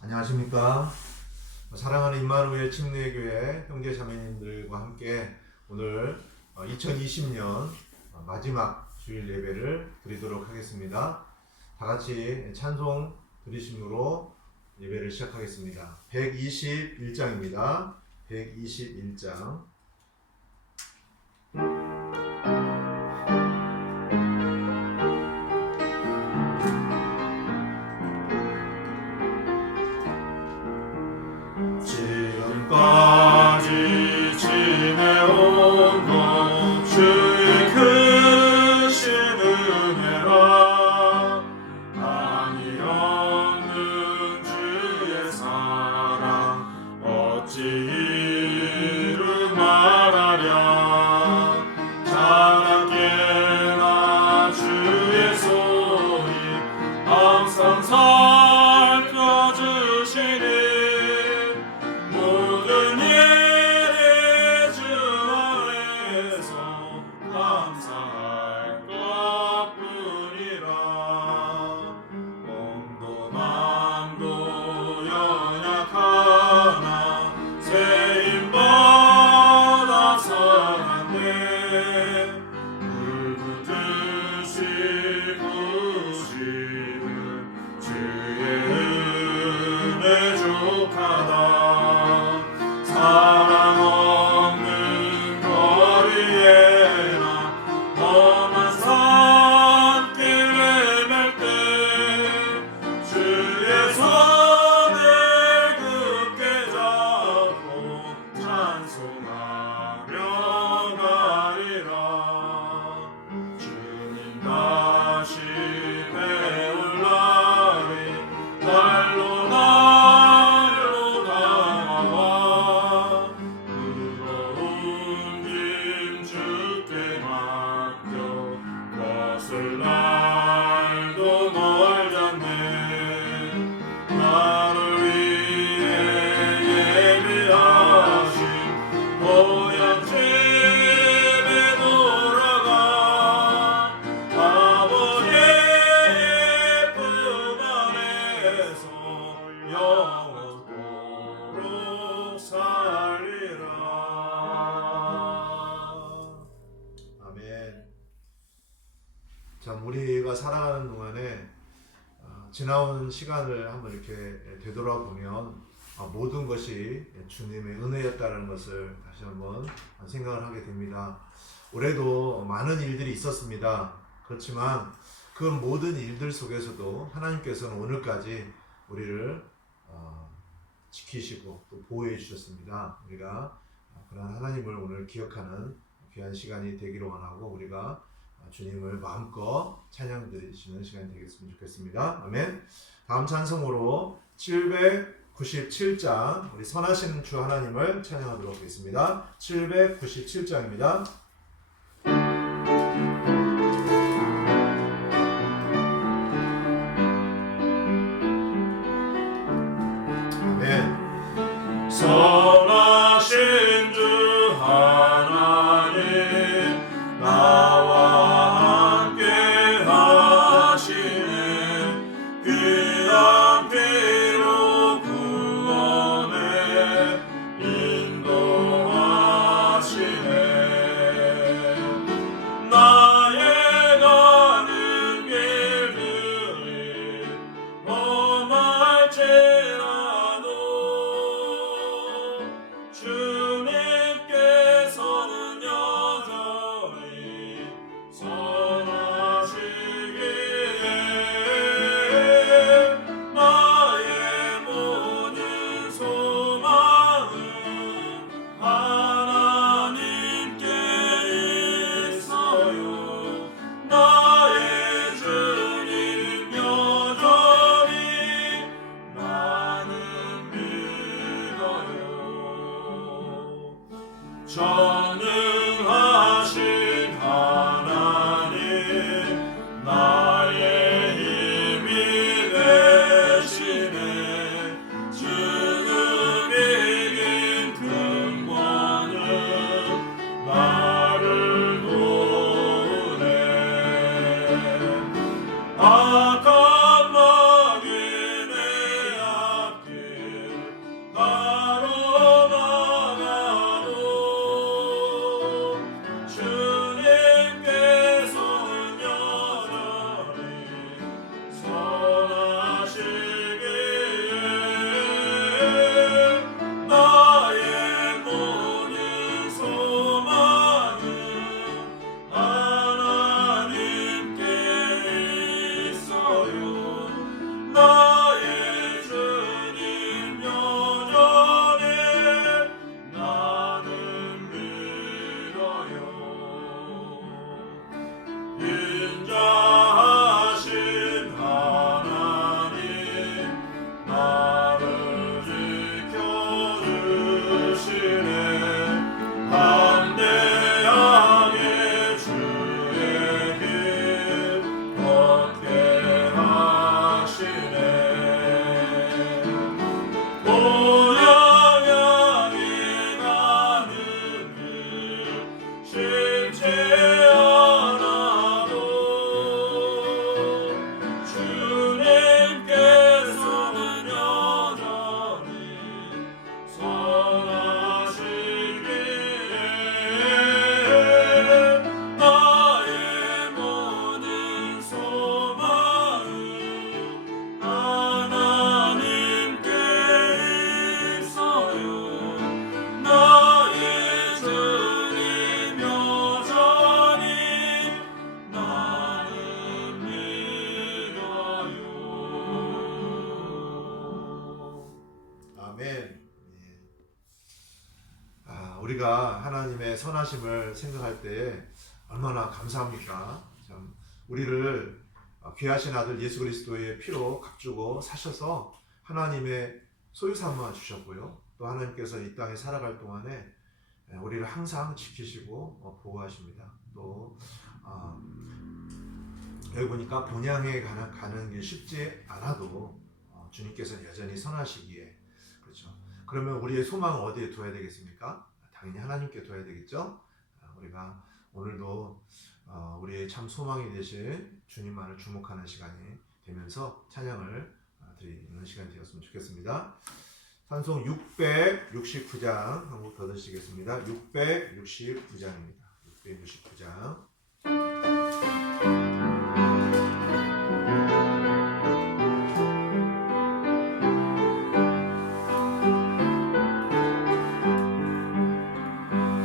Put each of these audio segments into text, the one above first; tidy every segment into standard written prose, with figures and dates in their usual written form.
안녕하십니까. 사랑하는 임마누엘 침례교회 형제 자매님들과 함께 오늘 2020년 마지막 주일 예배를 드리도록 하겠습니다. 다 같이 찬송 드리심으로 예배를 시작하겠습니다. 121장입니다. 121장. 지금까지 지내온 것 주의 크신 은혜라 한이 없는 주의 사랑 어찌 이루 말하랴 자나깨나 주의 손이 항상 살펴주시니 모든 일이 주 안에서 감사할 것뿐이라 몸도 맘도 연약하나 세임보다 선한데 물붓듯이 부시는 주의 은혜 족하다 사랑 없는 거리에나 험한 산길을 맬 때 주의 손을 굳게 잡고 찬송하며 가리라 주님 다시 배울 날이 날로 다가와 무거운 짐 주께 맡겨 벗을 날도 멀잖네 나를 위해 예비하신 고향 집에 돌아가 아버지의 품 안에서 영원토록 살리라. 아멘. 참 우리가 살아가는 동안에 지나온 시간을 한번 이렇게 되돌아보면 모든 것이 주님의 은혜였다는 것을 다시 한번 생각을 하게 됩니다. 올해도 많은 일들이 있었습니다. 그렇지만 그 모든 일들 속에서도 하나님께서는 오늘까지 우리를 지키시고 또 보호해 주셨습니다. 우리가 그런 하나님을 오늘 기억하는 귀한 시간이 되기를 원하고 우리가 주님을 마음껏 찬양 드리시는 시간이 되겠으면 좋겠습니다. 아멘. 다음 찬송으로 797장 우리 선하신 주 하나님을 찬양하도록 하겠습니다. 797장입니다. 아멘. 선하신 주 하나님 나와 함께 하시네 귀한 피로 구원에 인도하시네 우리가 하나님의 선하심을 생각할 때 얼마나 감사합니까? 참 우리를 귀하신 아들 예수 그리스도의 피로 값주고 사셔서 하나님의 소유 삼아 주셨고요. 또 하나님께서 이 땅에 살아갈 동안에 우리를 항상 지키시고 보호하십니다. 또 여기 보니까 본향에 가는 게 쉽지 않아도 주님께서는 여전히 선하시기에, 그렇죠. 그러면 우리의 소망을 어디에 둬야 되겠습니까? 당연히 하나님께 둬야 되겠죠. 우리가 오늘도 우리의 참 소망이 되실 주님만을 주목하는 시간이 되면서 찬양을 드리는 시간이 되었으면 좋겠습니다. 찬송 669장 한 곡 더 드시겠습니다. 669장입니다. 669장.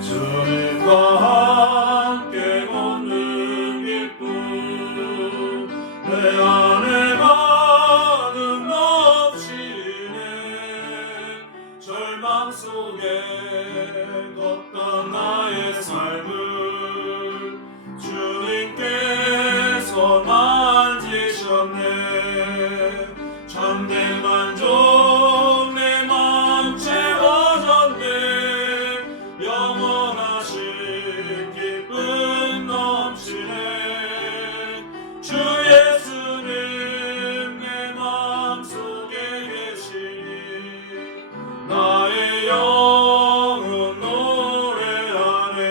주님과 함께 걷는 기쁨 내 안에 가득 넘치네. 절망 속에 걷던 나의 삶을 주님께서 만지셨네. 참된 만족 내 맘 채워졌네. 영원하신 기쁨 넘치네. 주 예수님 내 마음속에 계시니 나의 영혼 노래하네.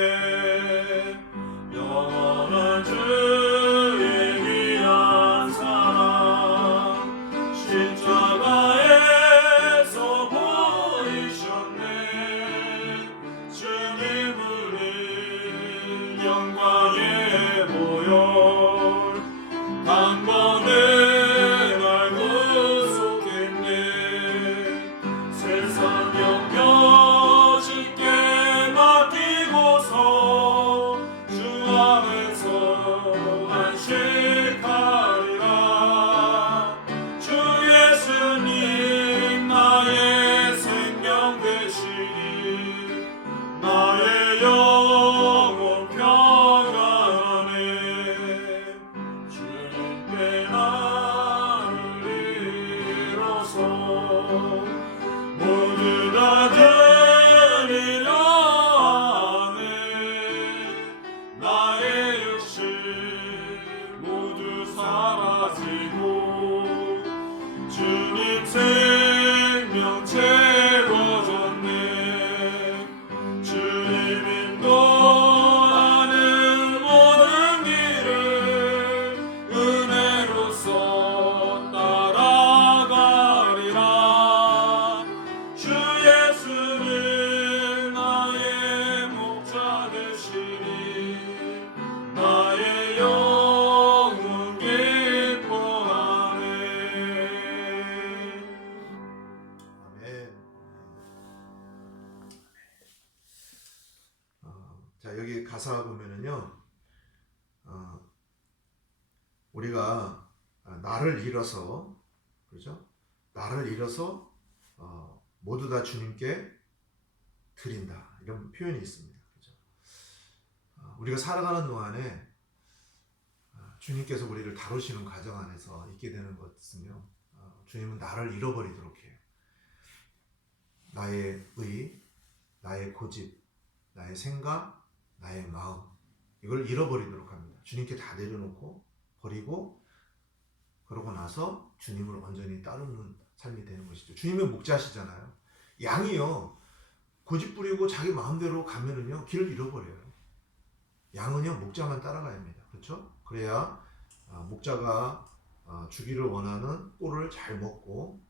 영원한 주의 귀한 사랑 십자가에서 보이셨네. 주님을 영광의 보혈 단번에 날 구속했네. 세상 영역 주께 맡기고서 주 안에서 안식하리라. 주 예수님 나의 생명 되시니 나의 영혼 평안하네. 주님께 나를 잃어서 모두 다 드리려 하네. 나의 육신 모두 사라지고 주님 생명 채워졌네. 주님 인도하는 모든 길을 은혜로써 따라가리라. 주 예수는 나의 목자 되시니 나의 영혼 기뻐하네. 아멘. 자, 여기 가사 보면은요, 우리가 나를 잃어서, 그렇죠? 나를 잃어서 모두 다 주님께 드린다, 이런 표현이 있습니다. 그렇죠? 우리가 살아가는 동안에 주님께서 우리를 다루시는 과정 안에서 있게 되는 것은요, 주님은 나를 잃어버리도록 해요. 나의 의, 나의 고집, 나의 생각, 나의 마음, 이걸 잃어버리도록 합니다. 주님께 다 내려놓고 버리고, 그러고 나서 주님을 온전히 따르는 삶이 되는 것이죠. 주님은 목자시잖아요. 양이요, 고집 부리고 자기 마음대로 가면은요, 길을 잃어버려요. 양은요, 목자만 따라가야 합니다. 그렇죠? 그래야 목자가 주기를 원하는 꼴을 잘 먹고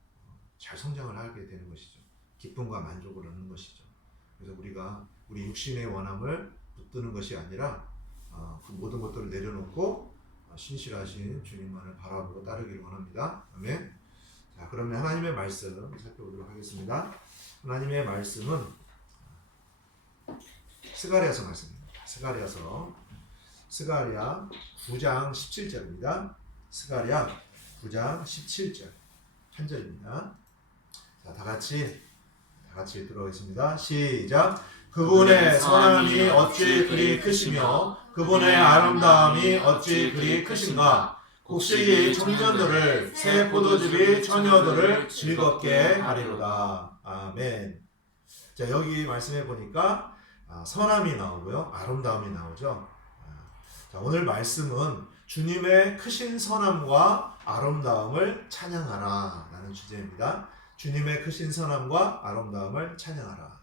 잘 성장을 하게 되는 것이죠. 기쁨과 만족을 얻는 것이죠. 그래서 우리가 우리 육신의 원함을 붙드는 것이 아니라 그 모든 것들을 내려놓고 신실하신 주님만을 바라보고 따르기를 원합니다. 아멘. 자, 그러면 하나님의 말씀 살펴보도록 하겠습니다. 하나님의 말씀은 스가랴서 말씀입니다. 스가랴 9장 17절입니다. 스가랴 9장 17절 한 절입니다. 자, 다 같이 들어가겠습니다. 시작. 그분의 선함이 어찌 그리 크시며 그분의 아름다움이 어찌 그리 크신가. 곡식이 청년들을 새 포도즙이 처녀들을 즐겁게 하리로다. 아멘. 자, 여기 말씀해 보니까 선함이 나오고요, 아름다움이 나오죠. 자, 오늘 말씀은 주님의 크신 선함과 아름다움을 찬양하라 라는 주제입니다. 주님의 크신 선함과 아름다움을 찬양하라.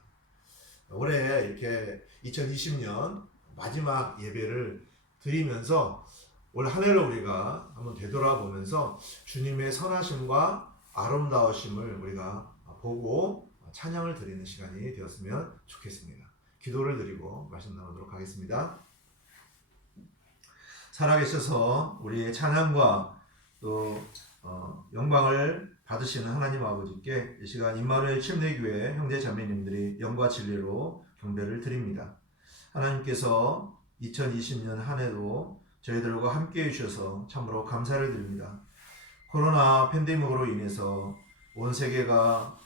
올해 이렇게 2020년 마지막 예배를 드리면서 올 한 해를 우리가 한번 되돌아보면서 주님의 선하심과 아름다우심을 우리가 보고 찬양을 드리는 시간이 되었으면 좋겠습니다. 기도를 드리고 말씀 나누도록 하겠습니다. 살아계셔서 우리의 찬양과 또 영광을 받으시는 하나님 아버지께 이 시간 임마누엘 침례교회 형제 자매님들이 영과 진리로 경배를 드립니다. 하나님께서 2020년 한 해도 저희들과 함께 해주셔서 참으로 감사를 드립니다. 코로나 팬데믹으로 인해서 온 세계가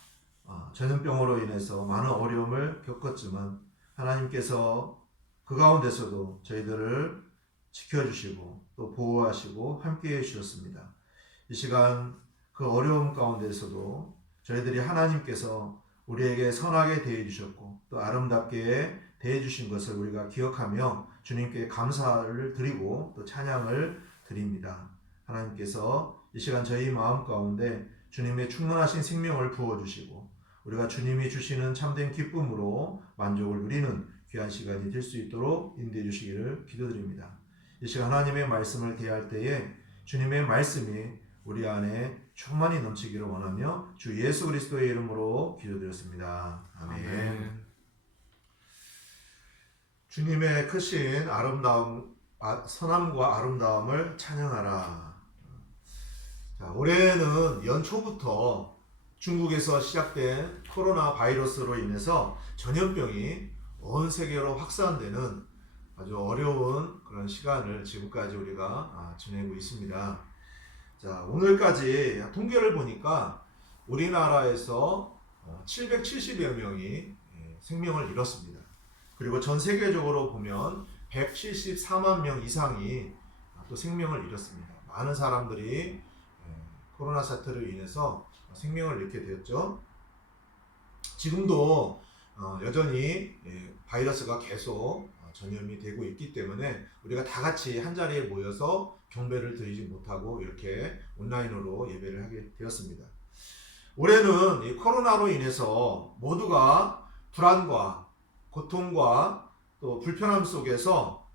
전염병으로 인해서 많은 어려움을 겪었지만 하나님께서 그 가운데서도 저희들을 지켜주시고 또 보호하시고 함께 해주셨습니다. 이 시간 그 어려움 가운데서도 저희들이 하나님께서 우리에게 선하게 대해주셨고 또 아름답게 대해주신 것을 우리가 기억하며 주님께 감사를 드리고 또 찬양을 드립니다. 하나님께서 이 시간 저희 마음 가운데 주님의 충만하신 생명을 부어주시고 우리가 주님이 주시는 참된 기쁨으로 만족을 누리는 귀한 시간이 될 수 있도록 인도해 주시기를 기도드립니다. 이 시간 하나님의 말씀을 대할 때에 주님의 말씀이 우리 안에 충만히 넘치기를 원하며 주 예수 그리스도의 이름으로 기도드렸습니다. 아멘. 주님의 크신 선함과 아름다움을 찬양하라. 자, 올해는 연초부터 중국에서 시작된 코로나 바이러스로 인해서 전염병이 온 세계로 확산되는 아주 어려운 그런 시간을 지금까지 우리가 지내고 있습니다. 자, 오늘까지 통계를 보니까 우리나라에서 770여 명이 생명을 잃었습니다. 그리고 전 세계적으로 보면 174만 명 이상이 또 생명을 잃었습니다. 많은 사람들이 코로나 사태로 인해서 생명을 잃게 되었죠. 지금도 여전히 바이러스가 계속 전염이 되고 있기 때문에 우리가 다 같이 한 자리에 모여서 경배를 드리지 못하고 이렇게 온라인으로 예배를 하게 되었습니다. 올해는 이 코로나로 인해서 모두가 불안과 고통과 또 불편함 속에서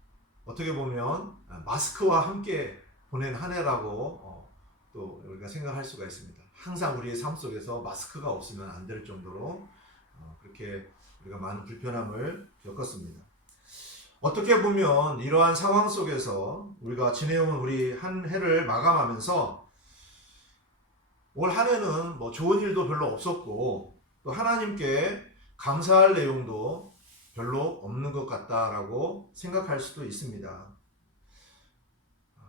어떻게 보면 마스크와 함께 보낸 한 해라고 또 우리가 생각할 수가 있습니다. 항상 우리의 삶 속에서 마스크가 없으면 안 될 정도로 그렇게 우리가 많은 불편함을 겪었습니다. 어떻게 보면 이러한 상황 속에서 우리가 지내온 우리 한 해를 마감하면서 올 한 해는 뭐 좋은 일도 별로 없었고 또 하나님께 감사할 내용도 별로 없는 것 같다라고 생각할 수도 있습니다.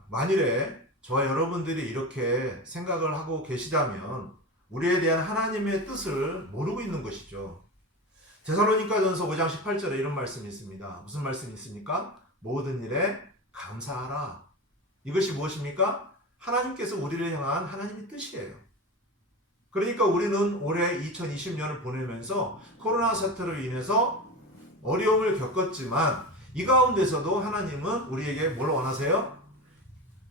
만일에 저와 여러분들이 이렇게 생각을 하고 계시다면 우리에 대한 하나님의 뜻을 모르고 있는 것이죠. 데살로니가전서 5장 18절에 이런 말씀이 있습니다. 무슨 말씀이 있습니까? 모든 일에 감사하라. 이것이 무엇입니까? 하나님께서 우리를 향한 하나님의 뜻이에요. 그러니까 우리는 올해 2020년을 보내면서 코로나 사태로 인해서 어려움을 겪었지만 이 가운데서도 하나님은 우리에게 뭘 원하세요?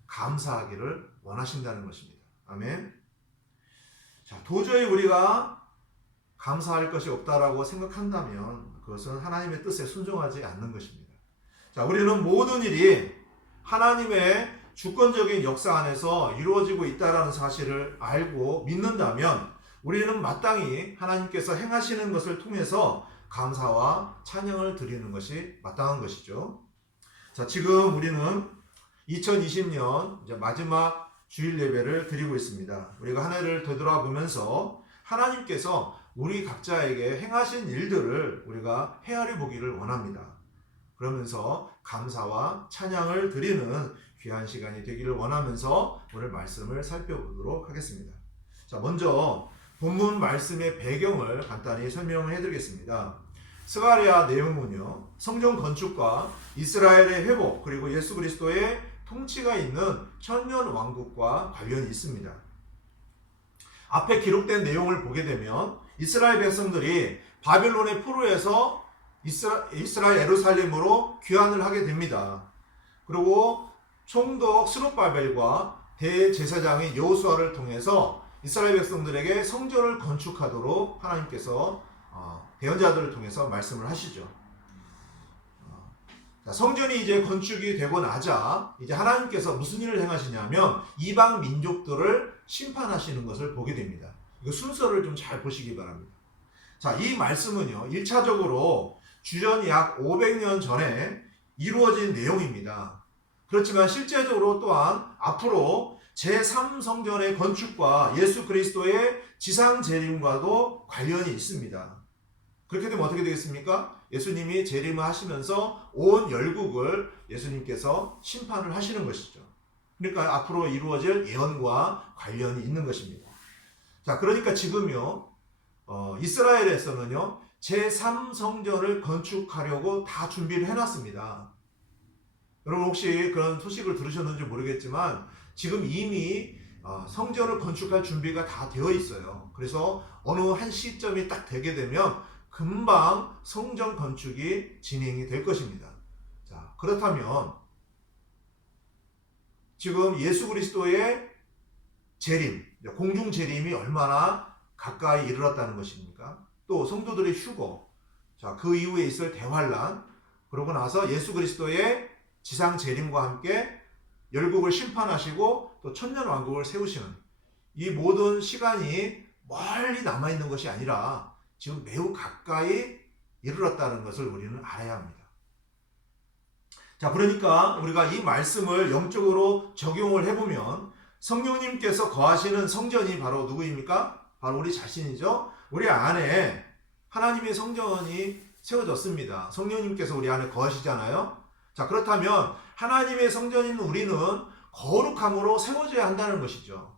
감사하기를 원하신다는 것입니다. 아멘. 자, 도저히 우리가 감사할 것이 없다라고 생각한다면 그것은 하나님의 뜻에 순종하지 않는 것입니다. 자, 우리는 모든 일이 하나님의 주권적인 역사 안에서 이루어지고 있다는 사실을 알고 믿는다면 우리는 마땅히 하나님께서 행하시는 것을 통해서 감사와 찬양을 드리는 것이 마땅한 것이죠. 자, 지금 우리는 2020년 이제 마지막 주일 예배를 드리고 있습니다. 우리가 한 해를 되돌아보면서 하나님께서 우리 각자에게 행하신 일들을 우리가 헤아려 보기를 원합니다. 그러면서 감사와 찬양을 드리는 귀한 시간이 되기를 원하면서 오늘 말씀을 살펴보도록 하겠습니다. 자, 먼저 본문 말씀의 배경을 간단히 설명해 드리겠습니다. 스가랴 내용은요, 성전 건축과 이스라엘의 회복, 그리고 예수 그리스도의 통치가 있는 천년 왕국과 관련이 있습니다. 앞에 기록된 내용을 보게 되면 이스라엘 백성들이 바벨론의 포로에서 이스라엘 예루살렘으로 귀환을 하게 됩니다. 그리고 총독 스룹바벨과 대제사장인 여호수아를 통해서 이스라엘 백성들에게 성전을 건축하도록 하나님께서 대언자들을 통해서 말씀을 하시죠. 성전이 이제 건축이 되고 나자 이제 하나님께서 무슨 일을 행하시냐면 이방 민족들을 심판하시는 것을 보게 됩니다. 이거 순서를 좀 잘 보시기 바랍니다. 자, 이 말씀은요, 1차적으로 주전 약 500년 전에 이루어진 내용입니다. 그렇지만 실제적으로 또한 앞으로 제3성전의 건축과 예수 그리스도의 지상 재림과도 관련이 있습니다. 그렇게 되면 어떻게 되겠습니까? 예수님이 재림을 하시면서 온 열국을 예수님께서 심판을 하시는 것이죠. 그러니까 앞으로 이루어질 예언과 관련이 있는 것입니다. 자, 그러니까 지금요, 이스라엘에서는요, 제3성전을 건축하려고 다 준비를 해놨습니다. 여러분 혹시 그런 소식을 들으셨는지 모르겠지만 지금 이미 성전을 건축할 준비가 다 되어 있어요. 그래서 어느 한 시점이 딱 되게 되면 금방 성전 건축이 진행이 될 것입니다. 자, 그렇다면 지금 예수 그리스도의 재림, 공중 재림이 얼마나 가까이 이르렀다는 것입니까? 또 성도들의 휴거, 자, 그 이후에 있을 대환란, 그러고 나서 예수 그리스도의 지상 재림과 함께 열국을 심판하시고 또 천년 왕국을 세우시는 이 모든 시간이 멀리 남아있는 것이 아니라 지금 매우 가까이 이르렀다는 것을 우리는 알아야 합니다. 자, 그러니까 우리가 이 말씀을 영적으로 적용을 해보면 성령님께서 거하시는 성전이 바로 누구입니까? 바로 우리 자신이죠. 우리 안에 하나님의 성전이 세워졌습니다. 성령님께서 우리 안에 거하시잖아요. 자, 그렇다면 하나님의 성전인 우리는 거룩함으로 세워져야 한다는 것이죠.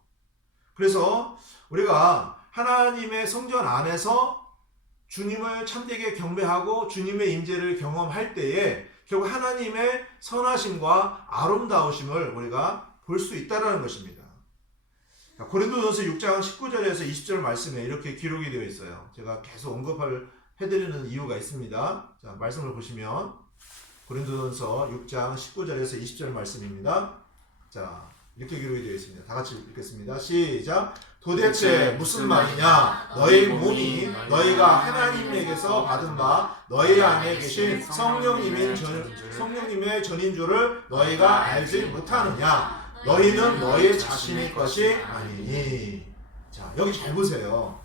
그래서 우리가 하나님의 성전 안에서 주님을 참되게 경배하고 주님의 임재를 경험할 때에 결국 하나님의 선하심과 아름다우심을 우리가 볼 수 있다는 것입니다. 고린도전서 6장 19절에서 20절 말씀에 이렇게 기록이 되어 있어요. 제가 계속 언급을 해드리는 이유가 있습니다. 자, 말씀을 보시면 고린도전서 6장 19절에서 20절 말씀입니다. 자, 이렇게 기록이 되어 있습니다. 다 같이 읽겠습니다. 시작. 도대체 무슨 말이냐? 너희 몸이 너희가 하나님에게서 받은 바 너희 안에 계신 성령님의 전인 줄을 너희가 알지 못하느냐? 너희는 너희 자신의 것이 아니니. 자, 여기 잘 보세요.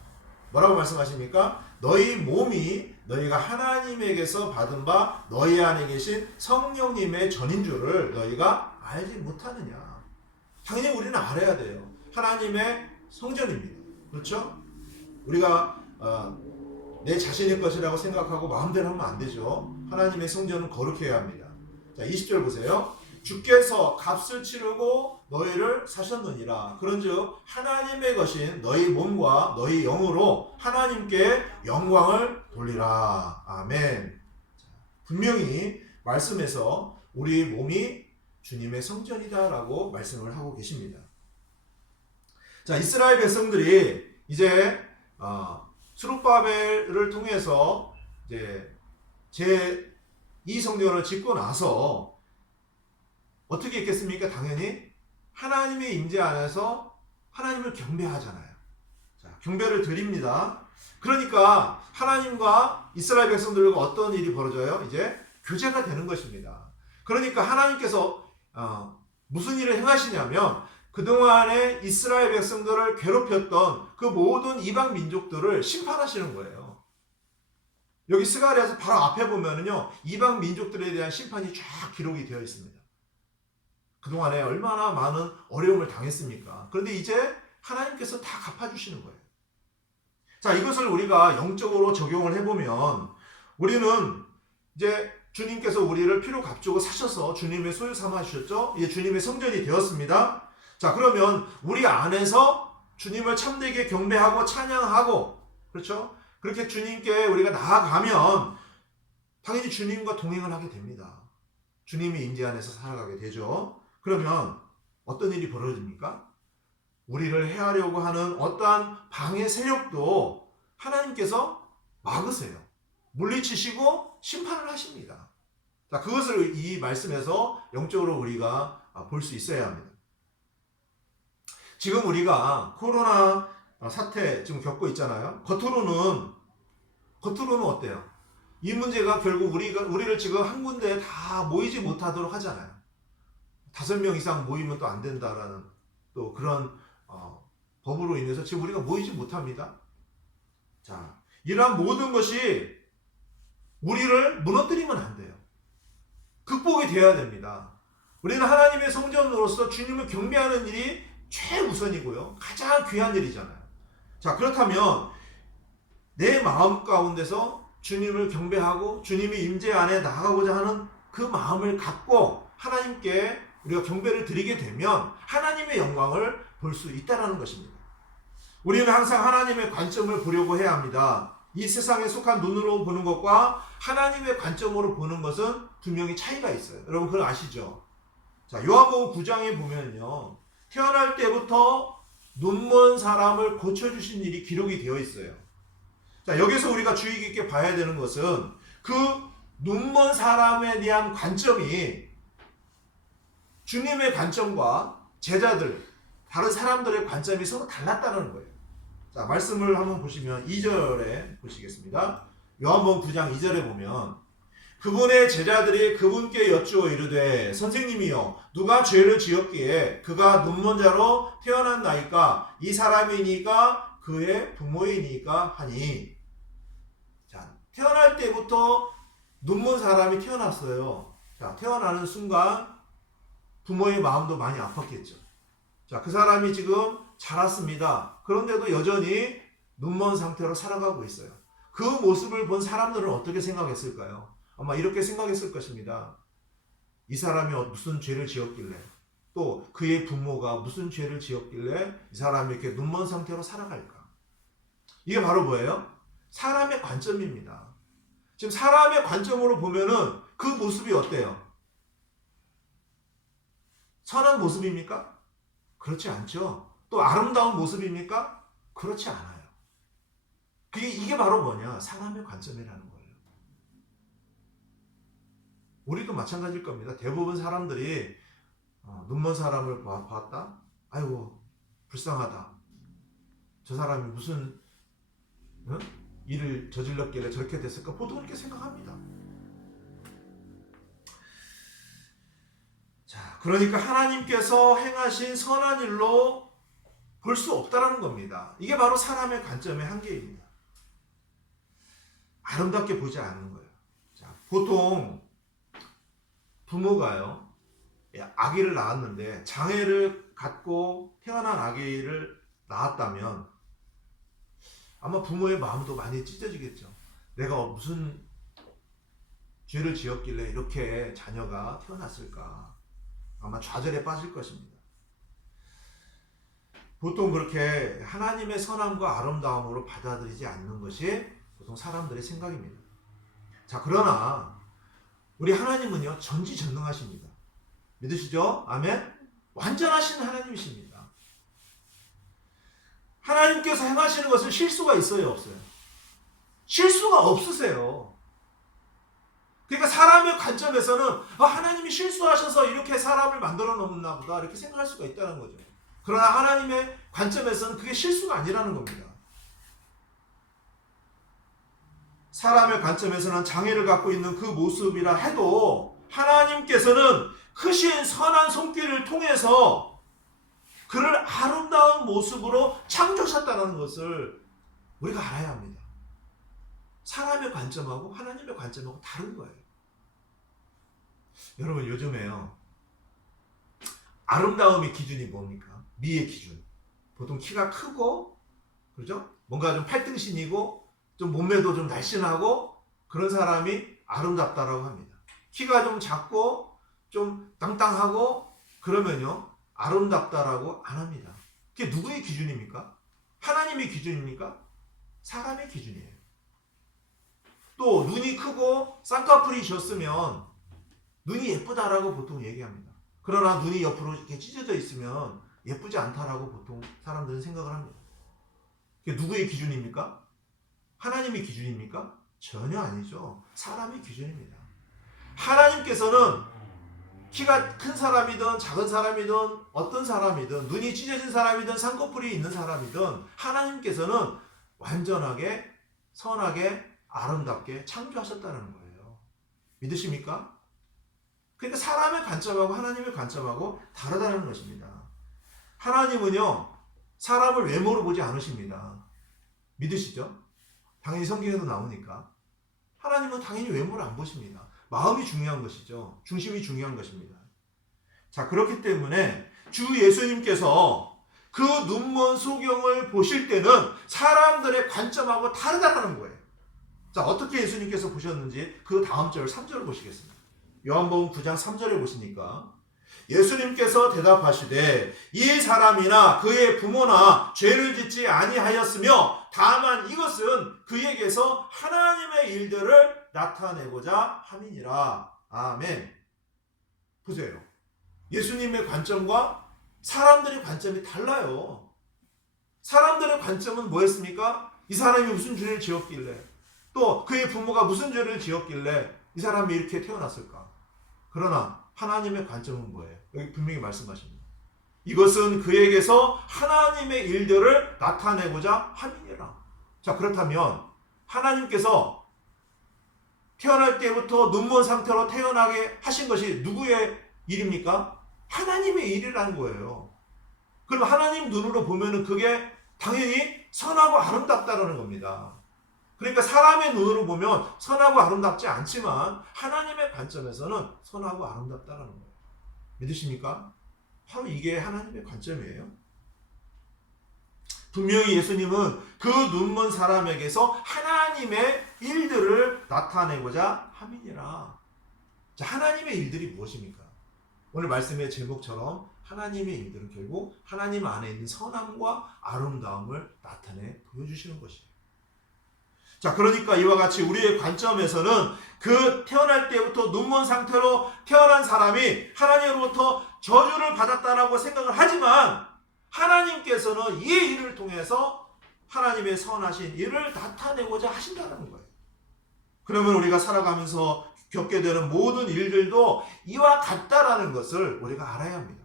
뭐라고 말씀하십니까? 너희 몸이 너희가 하나님에게서 받은 바 너희 안에 계신 성령님의 전인 줄을 너희가 알지 못하느냐? 당연히 우리는 알아야 돼요. 하나님의 성전입니다. 그렇죠? 우리가 내 자신의 것이라고 생각하고 마음대로 하면 안 되죠. 하나님의 성전은 거룩해야 합니다. 자, 20절 보세요. 주께서 값을 치르고 너희를 사셨느니라. 그런즉 하나님의 것인 너희 몸과 너희 영으로 하나님께 영광을 돌리라. 아멘. 분명히 말씀에서 우리 몸이 주님의 성전이다라고 말씀을 하고 계십니다. 자, 이스라엘 백성들이 이제 스룹바벨을 통해서 이제 제2성전을 짓고 나서 어떻게 했겠습니까? 당연히 하나님의 임재 안에서 하나님을 경배하잖아요. 자, 경배를 드립니다. 그러니까 하나님과 이스라엘 백성들과 어떤 일이 벌어져요? 이제 교제가 되는 것입니다. 그러니까 하나님께서 무슨 일을 행하시냐면 그동안에 이스라엘 백성들을 괴롭혔던 그 모든 이방 민족들을 심판하시는 거예요. 여기 스가랴에서 바로 앞에 보면은요, 이방 민족들에 대한 심판이 쫙 기록이 되어 있습니다. 그동안에 얼마나 많은 어려움을 당했습니까? 그런데 이제 하나님께서 다 갚아주시는 거예요. 자, 이것을 우리가 영적으로 적용을 해보면 우리는 이제 주님께서 우리를 피로 값주고 사셔서 주님의 소유 삼아 주셨죠? 이제 주님의 성전이 되었습니다. 자, 그러면 우리 안에서 주님을 참되게 경배하고 찬양하고, 그렇죠? 그렇게 주님께 우리가 나아가면 당연히 주님과 동행을 하게 됩니다. 주님의 임재 안에서 살아가게 되죠. 그러면 어떤 일이 벌어집니까? 우리를 해하려고 하는 어떠한 방해 세력도 하나님께서 막으세요. 물리치시고 심판을 하십니다. 자, 그것을 이 말씀에서 영적으로 우리가 볼 수 있어야 합니다. 지금 우리가 코로나 사태 지금 겪고 있잖아요. 겉으로는 어때요? 이 문제가 결국 우리를 지금 한 군데에 다 모이지 못하도록 하잖아요. 5명 이상 모이면 또 안 된다라는 또 그런 법으로 인해서 지금 우리가 모이지 못합니다. 자, 이러한 모든 것이 우리를 무너뜨리면 안 돼요. 극복이 되어야 됩니다. 우리는 하나님의 성전으로서 주님을 경배하는 일이 최우선이고요. 가장 귀한 일이잖아요. 자, 그렇다면 내 마음 가운데서 주님을 경배하고 주님의 임재 안에 나가고자 하는 그 마음을 갖고 하나님께 우리가 경배를 드리게 되면 하나님의 영광을 볼 수 있다는 것입니다. 우리는 항상 하나님의 관점을 보려고 해야 합니다. 이 세상에 속한 눈으로 보는 것과 하나님의 관점으로 보는 것은 분명히 차이가 있어요. 여러분 그걸 아시죠? 자, 요한복음 9장에 보면요, 태어날 때부터 눈먼 사람을 고쳐주신 일이 기록이 되어 있어요. 자, 여기서 우리가 주의 깊게 봐야 되는 것은 그 눈먼 사람에 대한 관점이 주님의 관점과 제자들, 다른 사람들의 관점이 서로 달랐다는 거예요. 자, 말씀을 한번 보시면 2절에 보시겠습니다. 요한복음 9장 2절에 보면 그분의 제자들이 그분께 여쭈어 이르되 선생님이여 누가 죄를 지었기에 그가 눈먼 자로 태어났나이까 이 사람이니까 그의 부모이니까 하니. 자, 태어날 때부터 눈먼 사람이 태어났어요. 자, 태어나는 순간 부모의 마음도 많이 아팠겠죠. 자, 그 사람이 지금 자랐습니다. 그런데도 여전히 눈먼 상태로 살아가고 있어요. 그 모습을 본 사람들은 어떻게 생각했을까요? 아마 이렇게 생각했을 것입니다. 이 사람이 무슨 죄를 지었길래, 또 그의 부모가 무슨 죄를 지었길래 이 사람이 이렇게 눈먼 상태로 살아갈까? 이게 바로 뭐예요? 사람의 관점입니다. 지금 사람의 관점으로 보면은 그 모습이 어때요? 선한 모습입니까? 그렇지 않죠. 또 아름다운 모습입니까? 그렇지 않아요. 이게 바로 뭐냐? 사람의 관점이라는 거예요. 우리도 마찬가지일 겁니다. 대부분 사람들이 눈먼 사람을 봤다? 아이고 불쌍하다. 저 사람이 무슨 일을 저질렀길래 저렇게 됐을까? 보통 이렇게 생각합니다. 자, 그러니까 하나님께서 행하신 선한 일로 볼 수 없다라는 겁니다. 이게 바로 사람의 관점의 한계입니다. 아름답게 보지 않는 거예요. 자, 보통 부모가요, 아기를 낳았는데 장애를 갖고 태어난 아기를 낳았다면 아마 부모의 마음도 많이 찢어지겠죠. 내가 무슨 죄를 지었길래 이렇게 자녀가 태어났을까? 아마 좌절에 빠질 것입니다. 보통 그렇게 하나님의 선함과 아름다움으로 받아들이지 않는 것이 보통 사람들의 생각입니다. 자, 그러나 우리 하나님은요, 전지전능하십니다. 믿으시죠? 아멘? 완전하신 하나님이십니다. 하나님께서 행하시는 것은 실수가 있어요, 없어요? 실수가 없으세요. 그러니까 사람의 관점에서는 하나님이 실수하셔서 이렇게 사람을 만들어 놓나 보다 이렇게 생각할 수가 있다는 거죠. 그러나 하나님의 관점에서는 그게 실수가 아니라는 겁니다. 사람의 관점에서는 장애를 갖고 있는 그 모습이라 해도 하나님께서는 크신 선한 손길을 통해서 그를 아름다운 모습으로 창조하셨다는 것을 우리가 알아야 합니다. 사람의 관점하고 하나님의 관점하고 다른 거예요. 여러분 요즘에요, 아름다움의 기준이 뭡니까? 미의 기준. 보통 키가 크고, 그렇죠? 뭔가 좀 팔등신이고, 좀 몸매도 좀 날씬하고, 그런 사람이 아름답다라고 합니다. 키가 좀 작고, 좀 땅땅하고, 그러면요, 아름답다라고 안 합니다. 그게 누구의 기준입니까? 하나님의 기준입니까? 사람의 기준이에요. 또 눈이 크고 쌍꺼풀이 졌으면 눈이 예쁘다라고 보통 얘기합니다. 그러나 눈이 옆으로 이렇게 찢어져 있으면 예쁘지 않다라고 보통 사람들은 생각을 합니다. 그게 누구의 기준입니까? 하나님의 기준입니까? 전혀 아니죠. 사람의 기준입니다. 하나님께서는 키가 큰 사람이든 작은 사람이든 어떤 사람이든 눈이 찢어진 사람이든 쌍꺼풀이 있는 사람이든 하나님께서는 완전하게 선하게 아름답게 창조하셨다는 거예요. 믿으십니까? 그러니까 사람의 관점하고 하나님의 관점하고 다르다는 것입니다. 하나님은요, 사람을 외모로 보지 않으십니다. 믿으시죠? 당연히 성경에도 나오니까. 하나님은 당연히 외모를 안 보십니다. 마음이 중요한 것이죠. 중심이 중요한 것입니다. 자, 그렇기 때문에 주 예수님께서 그 눈먼 소경을 보실 때는 사람들의 관점하고 다르다는 거예요. 자, 어떻게 예수님께서 보셨는지 그 다음 절 3절을 보시겠습니다. 요한복음 9장 3절에 보시니까 예수님께서 대답하시되 이 사람이나 그의 부모나 죄를 짓지 아니하였으며 다만 이것은 그에게서 하나님의 일들을 나타내고자 함이니라. 아멘. 보세요. 예수님의 관점과 사람들의 관점이 달라요. 사람들의 관점은 뭐였습니까? 이 사람이 무슨 죄를 지었길래, 또 그의 부모가 무슨 죄를 지었길래 이 사람이 이렇게 태어났을까? 그러나 하나님의 관점은 뭐예요? 여기 분명히 말씀하십니다. 이것은 그에게서 하나님의 일들을 나타내고자 함이니라. 자, 그렇다면 하나님께서 태어날 때부터 눈먼 상태로 태어나게 하신 것이 누구의 일입니까? 하나님의 일이라는 거예요. 그럼 하나님 눈으로 보면은 그게 당연히 선하고 아름답다라는 겁니다. 그러니까 사람의 눈으로 보면 선하고 아름답지 않지만 하나님의 관점에서는 선하고 아름답다라는 거예요. 믿으십니까? 바로 이게 하나님의 관점이에요. 분명히 예수님은 그 눈먼 사람에게서 하나님의 일들을 나타내고자 함이니라. 자, 하나님의 일들이 무엇입니까? 오늘 말씀의 제목처럼 하나님의 일들은 결국 하나님 안에 있는 선함과 아름다움을 나타내 보여주시는 것이에요. 자, 그러니까 이와 같이 우리의 관점에서는 그 태어날 때부터 눈먼 상태로 태어난 사람이 하나님으로부터 저주를 받았다라고 생각을 하지만 하나님께서는 이 일을 통해서 하나님의 선하신 일을 나타내고자 하신다는 거예요. 그러면 우리가 살아가면서 겪게 되는 모든 일들도 이와 같다라는 것을 우리가 알아야 합니다.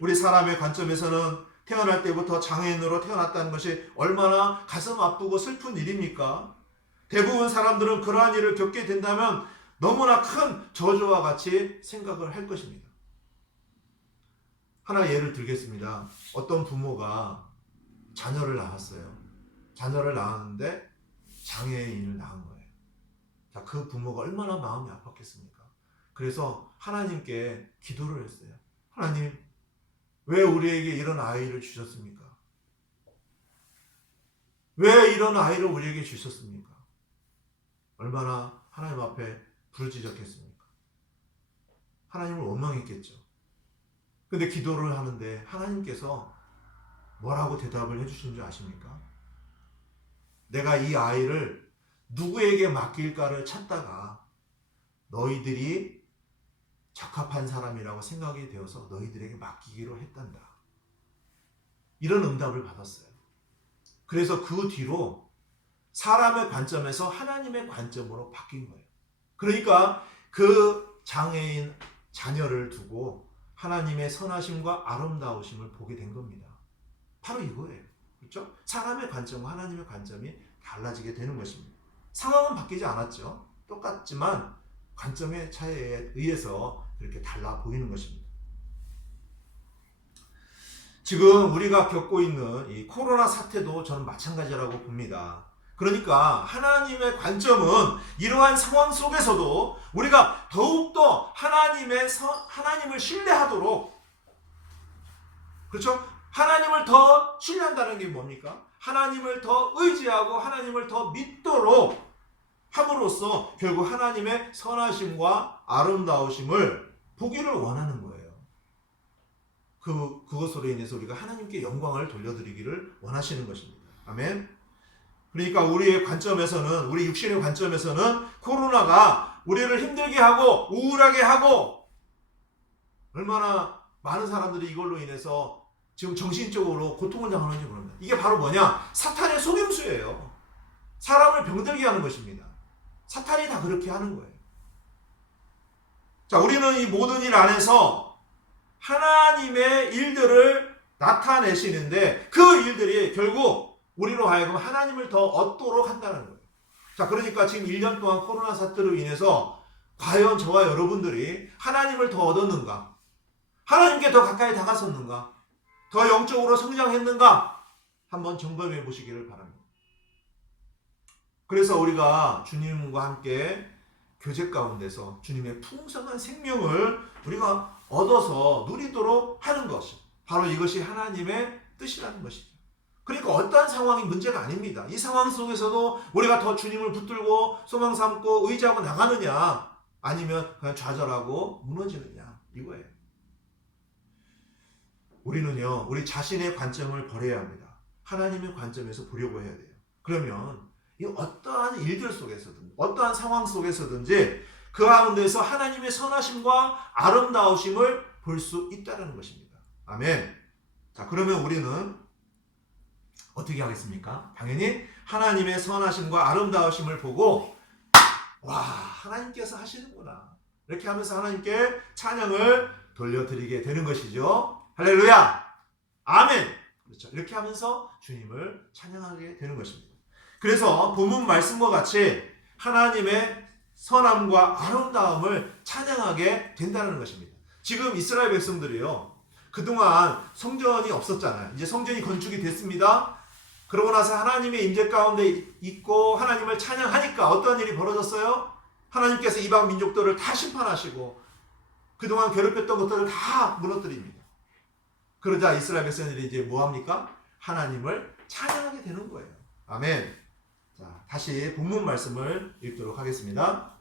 우리 사람의 관점에서는 태어날 때부터 장애인으로 태어났다는 것이 얼마나 가슴 아프고 슬픈 일입니까? 대부분 사람들은 그러한 일을 겪게 된다면 너무나 큰 저주와 같이 생각을 할 것입니다. 하나 예를 들겠습니다. 어떤 부모가 자녀를 낳았어요. 자녀를 낳았는데 장애인을 낳은 거예요. 자, 그 부모가 얼마나 마음이 아팠겠습니까? 그래서 하나님께 기도를 했어요. 하나님, 왜 우리에게 이런 아이를 주셨습니까? 왜 이런 아이를 우리에게 주셨습니까? 얼마나 하나님 앞에 부르짖었겠습니까? 하나님을 원망했겠죠. 근데 기도를 하는데 하나님께서 뭐라고 대답을 해주신 줄 아십니까? 내가 이 아이를 누구에게 맡길까를 찾다가 너희들이 적합한 사람이라고 생각이 되어서 너희들에게 맡기기로 했단다. 이런 응답을 받았어요. 그래서 그 뒤로 사람의 관점에서 하나님의 관점으로 바뀐 거예요. 그러니까 그 장애인 자녀를 두고 하나님의 선하심과 아름다우심을 보게 된 겁니다. 바로 이거예요. 그렇죠? 사람의 관점과 하나님의 관점이 달라지게 되는 것입니다. 상황은 바뀌지 않았죠. 똑같지만 관점의 차이에 의해서 그렇게 달라 보이는 것입니다. 지금 우리가 겪고 있는 이 코로나 사태도 저는 마찬가지라고 봅니다. 그러니까 하나님의 관점은 이러한 상황 속에서도 우리가 더욱더 하나님을 신뢰하도록, 그렇죠? 하나님을 더 신뢰한다는 게 뭡니까? 하나님을 더 의지하고 하나님을 더 믿도록 함으로써 결국 하나님의 선하심과 아름다우심을 보기를 원하는 거예요. 그것으로 인해서 우리가 하나님께 영광을 돌려드리기를 원하시는 것입니다. 아멘. 그러니까 우리의 관점에서는, 우리 육신의 관점에서는 코로나가 우리를 힘들게 하고 우울하게 하고 얼마나 많은 사람들이 이걸로 인해서 지금 정신적으로 고통을 당하는지 모릅니다. 이게 바로 뭐냐? 사탄의 속임수예요. 사람을 병들게 하는 것입니다. 사탄이 다 그렇게 하는 거예요. 자, 우리는 이 모든 일 안에서 하나님의 일들을 나타내시는데 그 일들이 결국 우리로 하여금 하나님을 더 얻도록 한다는 거예요. 자, 그러니까 지금 1년 동안 코로나 사태로 인해서 과연 저와 여러분들이 하나님을 더 얻었는가? 하나님께 더 가까이 다가섰는가? 더 영적으로 성장했는가? 한번 점검해 보시기를 바랍니다. 그래서 우리가 주님과 함께 교제 가운데서 주님의 풍성한 생명을 우리가 얻어서 누리도록 하는 것이 바로 이것이 하나님의 뜻이라는 것이죠. 그러니까 어떠한 상황이 문제가 아닙니다. 이 상황 속에서도 우리가 더 주님을 붙들고 소망 삼고 의지하고 나가느냐 아니면 그냥 좌절하고 무너지느냐 이거예요. 우리는요, 우리 자신의 관점을 버려야 합니다. 하나님의 관점에서 보려고 해야 돼요. 그러면 이 어떠한 일들 속에서든 어떠한 상황 속에서든지 그 가운데서 하나님의 선하심과 아름다우심을 볼 수 있다는 것입니다. 아멘. 자, 그러면 우리는 어떻게 하겠습니까? 당연히 하나님의 선하심과 아름다우심을 보고 와, 하나님께서 하시는구나 이렇게 하면서 하나님께 찬양을 돌려드리게 되는 것이죠. 할렐루야! 아멘! 그렇죠. 이렇게 하면서 주님을 찬양하게 되는 것입니다. 그래서 본문 말씀과 같이 하나님의 선함과 아름다움을 찬양하게 된다는 것입니다. 지금 이스라엘 백성들이요, 그동안 성전이 없었잖아요. 이제 성전이 건축이 됐습니다. 그러고 나서 하나님의 임재 가운데 있고 하나님을 찬양하니까 어떤 일이 벌어졌어요? 하나님께서 이방 민족들을 다 심판하시고 그동안 괴롭혔던 것들을 다 무너뜨립니다. 그러자 이스라엘 백성들이 이제 뭐합니까? 하나님을 찬양하게 되는 거예요. 아멘. 자, 다시 본문 말씀을 읽도록 하겠습니다.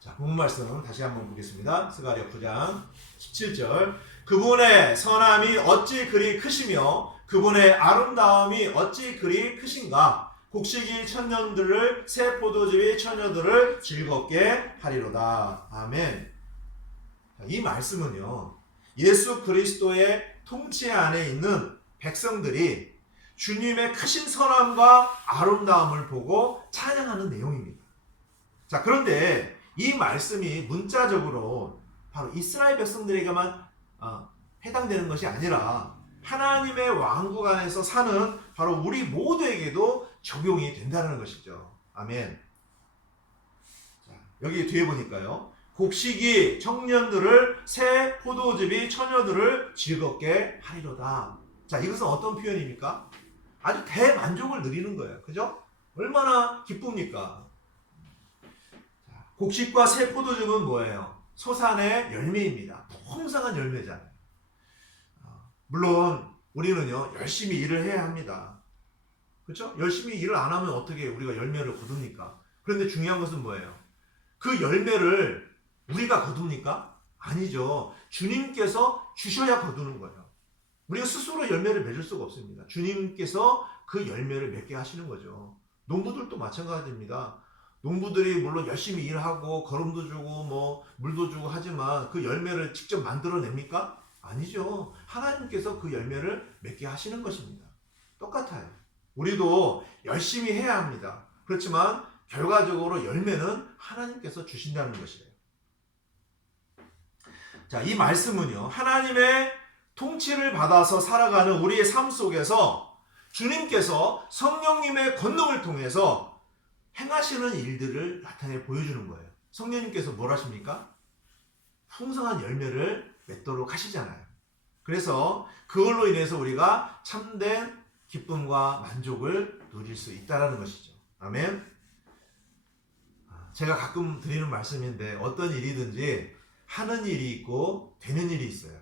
자, 본문 말씀 다시 한번 보겠습니다. 스가랴 9장 17절. 그분의 선함이 어찌 그리 크시며 그분의 아름다움이 어찌 그리 크신가. 곡식이 천년들을 새 포도즙이 처녀들을 즐겁게 하리로다. 아멘. 자, 이 말씀은요, 예수 그리스도의 통치 안에 있는 백성들이 주님의 크신 선함과 아름다움을 보고 찬양하는 내용입니다. 자, 그런데 이 말씀이 문자적으로 바로 이스라엘 백성들에게만 해당되는 것이 아니라 하나님의 왕국 안에서 사는 바로 우리 모두에게도 적용이 된다는 것이죠. 아멘. 자, 여기 뒤에 보니까요, 곡식이 청년들을 새 포도즙이 처녀들을 즐겁게 하리로다. 자, 이것은 어떤 표현입니까? 아주 대만족을 누리는 거예요. 그죠? 얼마나 기쁩니까? 자, 곡식과 새 포도즙은 뭐예요? 소산의 열매입니다. 풍성한 열매잖아요. 물론 우리는요, 열심히 일을 해야 합니다. 그렇죠? 열심히 일을 안 하면 어떻게 우리가 열매를 거둡니까? 그런데 중요한 것은 뭐예요? 그 열매를 우리가 거둡니까? 아니죠. 주님께서 주셔야 거두는 거예요. 우리가 스스로 열매를 맺을 수가 없습니다. 주님께서 그 열매를 맺게 하시는 거죠. 농부들도 마찬가지입니다. 농부들이 물론 열심히 일하고 거름도 주고 뭐 물도 주고 하지만 그 열매를 직접 만들어냅니까? 아니죠. 하나님께서 그 열매를 맺게 하시는 것입니다. 똑같아요. 우리도 열심히 해야 합니다. 그렇지만 결과적으로 열매는 하나님께서 주신다는 것이에요. 자, 이 말씀은요, 하나님의 통치를 받아서 살아가는 우리의 삶 속에서 주님께서 성령님의 권능을 통해서 행하시는 일들을 나타내 보여주는 거예요. 성령님께서 뭘 하십니까? 풍성한 열매를 맺도록 하시잖아요. 그래서 그걸로 인해서 우리가 참된 기쁨과 만족을 누릴 수 있다는 것이죠. 아멘. 제가 가끔 드리는 말씀인데 어떤 일이든지 하는 일이 있고 되는 일이 있어요.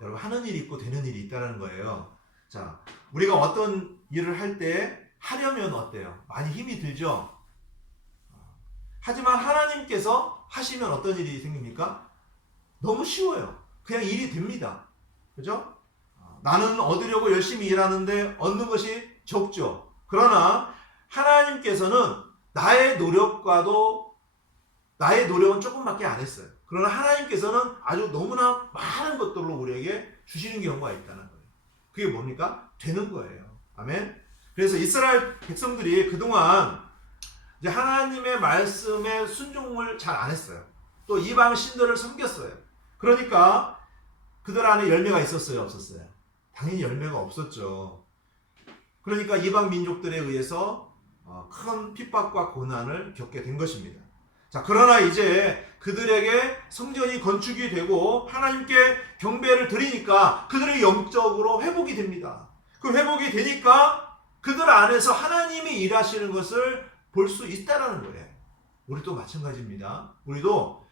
여러분, 하는 일이 있고 되는 일이 있다는 거예요. 자, 우리가 어떤 일을 할 때 하려면 어때요? 많이 힘이 들죠? 하지만 하나님께서 하시면 어떤 일이 생깁니까? 너무 쉬워요. 그냥 일이 됩니다. 그죠? 나는 얻으려고 열심히 일하는데 얻는 것이 적죠. 그러나 하나님께서는 나의 노력은 조금밖에 안 했어요. 그러나 하나님께서는 아주 너무나 많은 것들로 우리에게 주시는 경우가 있다는 거예요. 그게 뭡니까? 되는 거예요. 아멘. 그래서 이스라엘 백성들이 그동안 이제 하나님의 말씀에 순종을 잘 안 했어요. 또 이방 신들을 섬겼어요. 그러니까 그들 안에 열매가 있었어요, 없었어요? 당연히 열매가 없었죠. 그러니까 이방 민족들에 의해서 큰 핍박과 고난을 겪게 된 것입니다. 자, 그러나 이제 그들에게 성전이 건축이 되고 하나님께 경배를 드리니까 그들의 영적으로 회복이 됩니다. 그 회복이 되니까 그들 안에서 하나님이 일하시는 것을 볼 수 있다라는 거예요. 우리도 마찬가지입니다. 우리도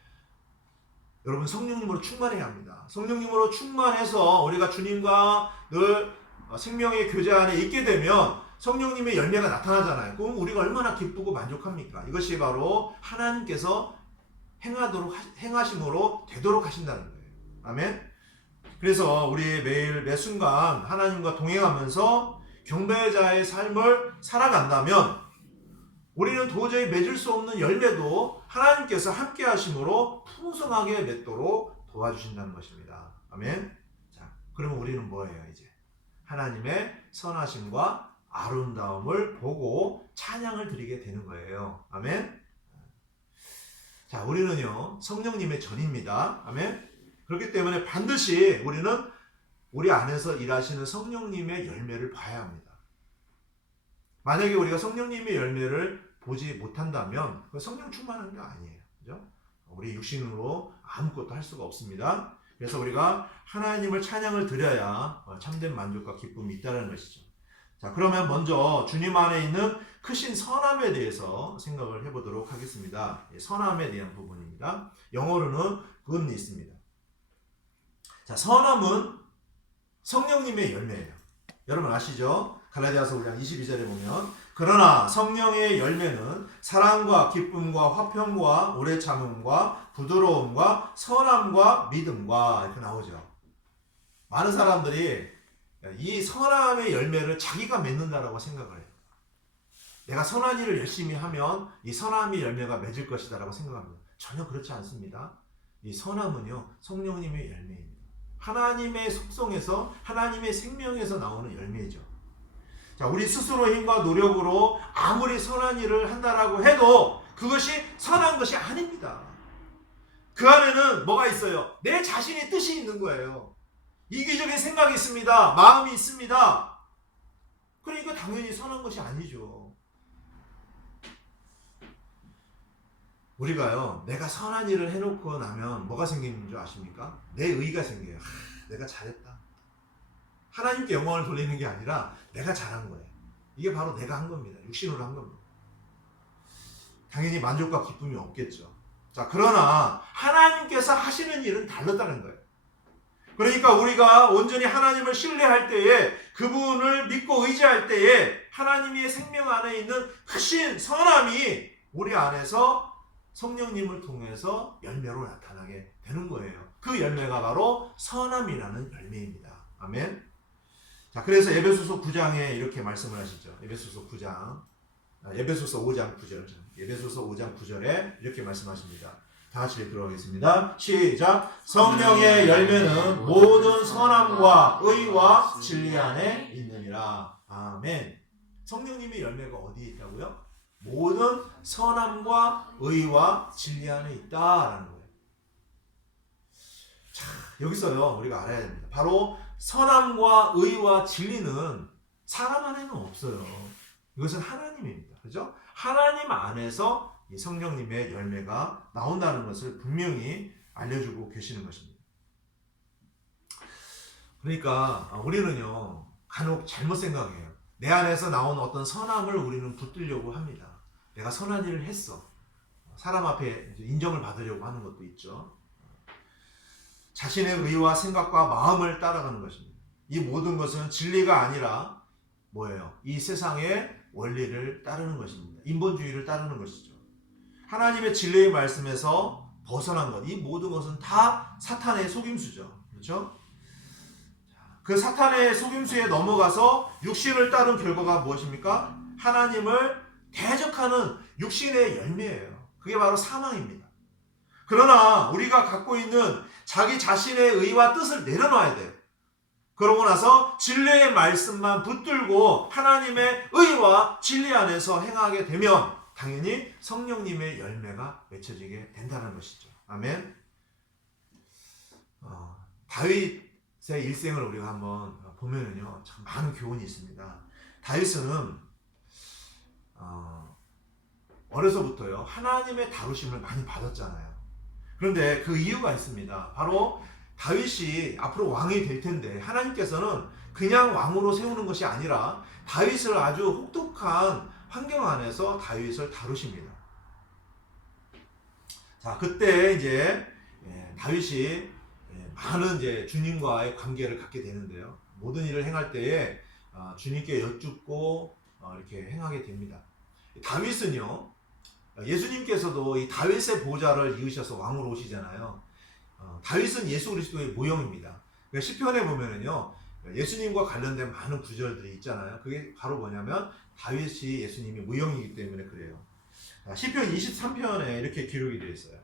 여러분 성령님으로 충만해야 합니다. 성령님으로 충만해서 우리가 주님과 늘 생명의 교제 안에 있게 되면 성령님의 열매가 나타나잖아요. 그럼 우리가 얼마나 기쁘고 만족합니까? 이것이 바로 하나님께서 행하심으로 되도록 하신다는 거예요. 아멘. 그래서 우리 매일 매 순간 하나님과 동행하면서 경배자의 삶을 살아간다면 우리는 도저히 맺을 수 없는 열매도 하나님께서 함께 하심으로 풍성하게 맺도록 도와주신다는 것입니다. 아멘. 자, 그러면 우리는 뭐예요, 이제? 하나님의 선하심과 아름다움을 보고 찬양을 드리게 되는 거예요. 아멘. 자, 우리는요, 성령님의 전입니다. 아멘. 그렇기 때문에 반드시 우리는 우리 안에서 일하시는 성령님의 열매를 봐야 합니다. 만약에 우리가 성령님의 열매를 보지 못한다면 그 성령 충만한 게 아니에요. 그죠? 우리 육신으로 아무것도 할 수가 없습니다. 그래서 우리가 하나님을 찬양을 드려야 참된 만족과 기쁨이 있다는 것이죠. 자, 그러면 먼저 주님 안에 있는 크신 선함에 대해서 생각을 해보도록 하겠습니다. 선함에 대한 부분입니다. 영어로는 good이 있습니다. 자, 선함은 성령님의 열매예요. 여러분 아시죠? 갈라디아서 5장 22절에 보면 그러나 성령의 열매는 사랑과 기쁨과 화평과 오래 참음과 부드러움과 선함과 믿음과 이렇게 나오죠. 많은 사람들이 이 선함의 열매를 자기가 맺는다라고 생각을 해요. 내가 선한 일을 열심히 하면 이 선함의 열매가 맺을 것이다라고 생각합니다. 전혀 그렇지 않습니다. 이 선함은요, 성령님의 열매입니다. 하나님의 속성에서, 하나님의 생명에서 나오는 열매죠. 자, 우리 스스로 힘과 노력으로 아무리 선한 일을 한다라고 해도 그것이 선한 것이 아닙니다. 그 안에는 뭐가 있어요? 내 자신의 뜻이 있는 거예요. 이기적인 생각이 있습니다. 마음이 있습니다. 그러니까 당연히 선한 것이 아니죠. 우리가요, 내가 선한 일을 해놓고 나면 뭐가 생기는 줄 아십니까? 내 의가 생겨요. 내가 잘했다. 하나님께 영광을 돌리는 게 아니라 내가 잘한 거예요. 이게 바로 내가 한 겁니다. 육신으로 한 겁니다. 당연히 만족과 기쁨이 없겠죠. 자, 그러나 하나님께서 하시는 일은 다르다는 거예요. 그러니까 우리가 온전히 하나님을 신뢰할 때에, 그분을 믿고 의지할 때에 하나님의 생명 안에 있는 크신 선함이 우리 안에서 성령님을 통해서 열매로 나타나게 되는 거예요. 그 열매가 바로 선함이라는 열매입니다. 아멘. 자, 그래서 에베소서 9장에 이렇게 말씀을 하시죠. 에베소서 5장 9절. 에베소서 5장 9절에 이렇게 말씀하십니다. 다 같이 읽도록 하겠습니다. 시작. 성령의 열매는 모든 선함과 의와 진리 안에 있느니라. 아멘. 성령님의 열매가 어디에 있다고요? 모든 선함과 의와 진리 안에 있다라는 거예요. 자, 여기서요, 우리가 알아야 됩니다. 바로 선함과 의와 진리는 사람 안에는 없어요. 이것은 하나님입니다. 그죠? 하나님 안에서 이 성령님의 열매가 나온다는 것을 분명히 알려주고 계시는 것입니다. 그러니까 우리는요, 간혹 잘못 생각해요. 내 안에서 나온 어떤 선함을 우리는 붙들려고 합니다. 내가 선한 일을 했어. 사람 앞에 인정을 받으려고 하는 것도 있죠. 자신의 의와 생각과 마음을 따라가는 것입니다. 이 모든 것은 진리가 아니라 뭐예요? 이 세상의 원리를 따르는 것입니다. 인본주의를 따르는 것이죠. 하나님의 진리의 말씀에서 벗어난 것, 이 모든 것은 다 사탄의 속임수죠. 그렇죠? 그 사탄의 속임수에 넘어가서 육신을 따른 결과가 무엇입니까? 하나님을 대적하는 육신의 열매예요. 그게 바로 사망입니다. 그러나 우리가 갖고 있는 자기 자신의 의와 뜻을 내려놔야 돼요. 그러고 나서 진리의 말씀만 붙들고 하나님의 의와 진리 안에서 행하게 되면 당연히 성령님의 열매가 맺혀지게 된다는 것이죠. 아멘. 다윗의 일생을 우리가 한번 보면은요, 참 많은 교훈이 있습니다. 다윗은 어려서부터요 하나님의 다루심을 많이 받았잖아요. 그런데 그 이유가 있습니다. 바로 다윗이 앞으로 왕이 될 텐데 하나님께서는 그냥 왕으로 세우는 것이 아니라 다윗을 아주 혹독한 환경 안에서 다윗을 다루십니다. 자, 그때 이제 다윗이 많은 이제 주님과의 관계를 갖게 되는데요. 모든 일을 행할 때에 주님께 여쭙고 이렇게 행하게 됩니다. 다윗은요, 예수님께서도 이 다윗의 보좌를 이으셔서 왕으로 오시잖아요. 다윗은 예수 그리스도의 모형입니다. 시편에 보면은요, 예수님과 관련된 많은 구절들이 있잖아요. 그게 바로 뭐냐면 다윗이 예수님이 모형이기 때문에 그래요. 시편 23편에 이렇게 기록이 되어 있어요.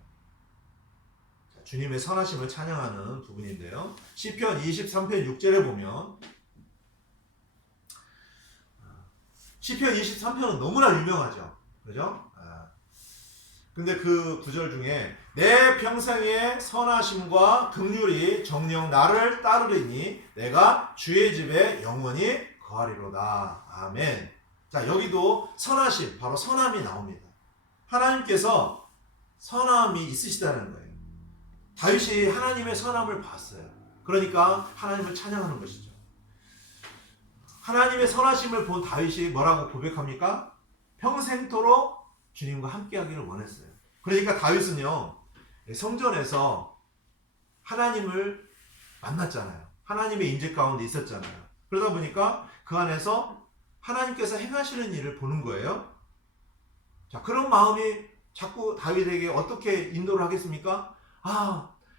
주님의 선하심을 찬양하는 부분인데요. 시편 23편 6절에 보면, 시편 23편은 너무나 유명하죠. 그죠? 근데 그 구절 중에 내 평생의 선하심과 긍휼이 정녕 나를 따르리니 내가 주의 집에 영원히 거하리로다. 아멘. 자, 여기도 선하심, 바로 선함이 나옵니다. 하나님께서 선함이 있으시다는 거예요. 다윗이 하나님의 선함을 봤어요. 그러니까 하나님을 찬양하는 것이죠. 하나님의 선하심을 본 다윗이 뭐라고 고백합니까? 평생토록 주님과 함께하기를 원했어요. 그러니까 다윗은요, 성전에서 하나님을 만났잖아요. 하나님의 임재 가운데 있었잖아요. 그러다 보니까 그 안에서 하나님께서 행하시는 일을 보는 거예요. 자, 그런 마음이 자꾸 다윗에게 어떻게 인도를 하겠습니까?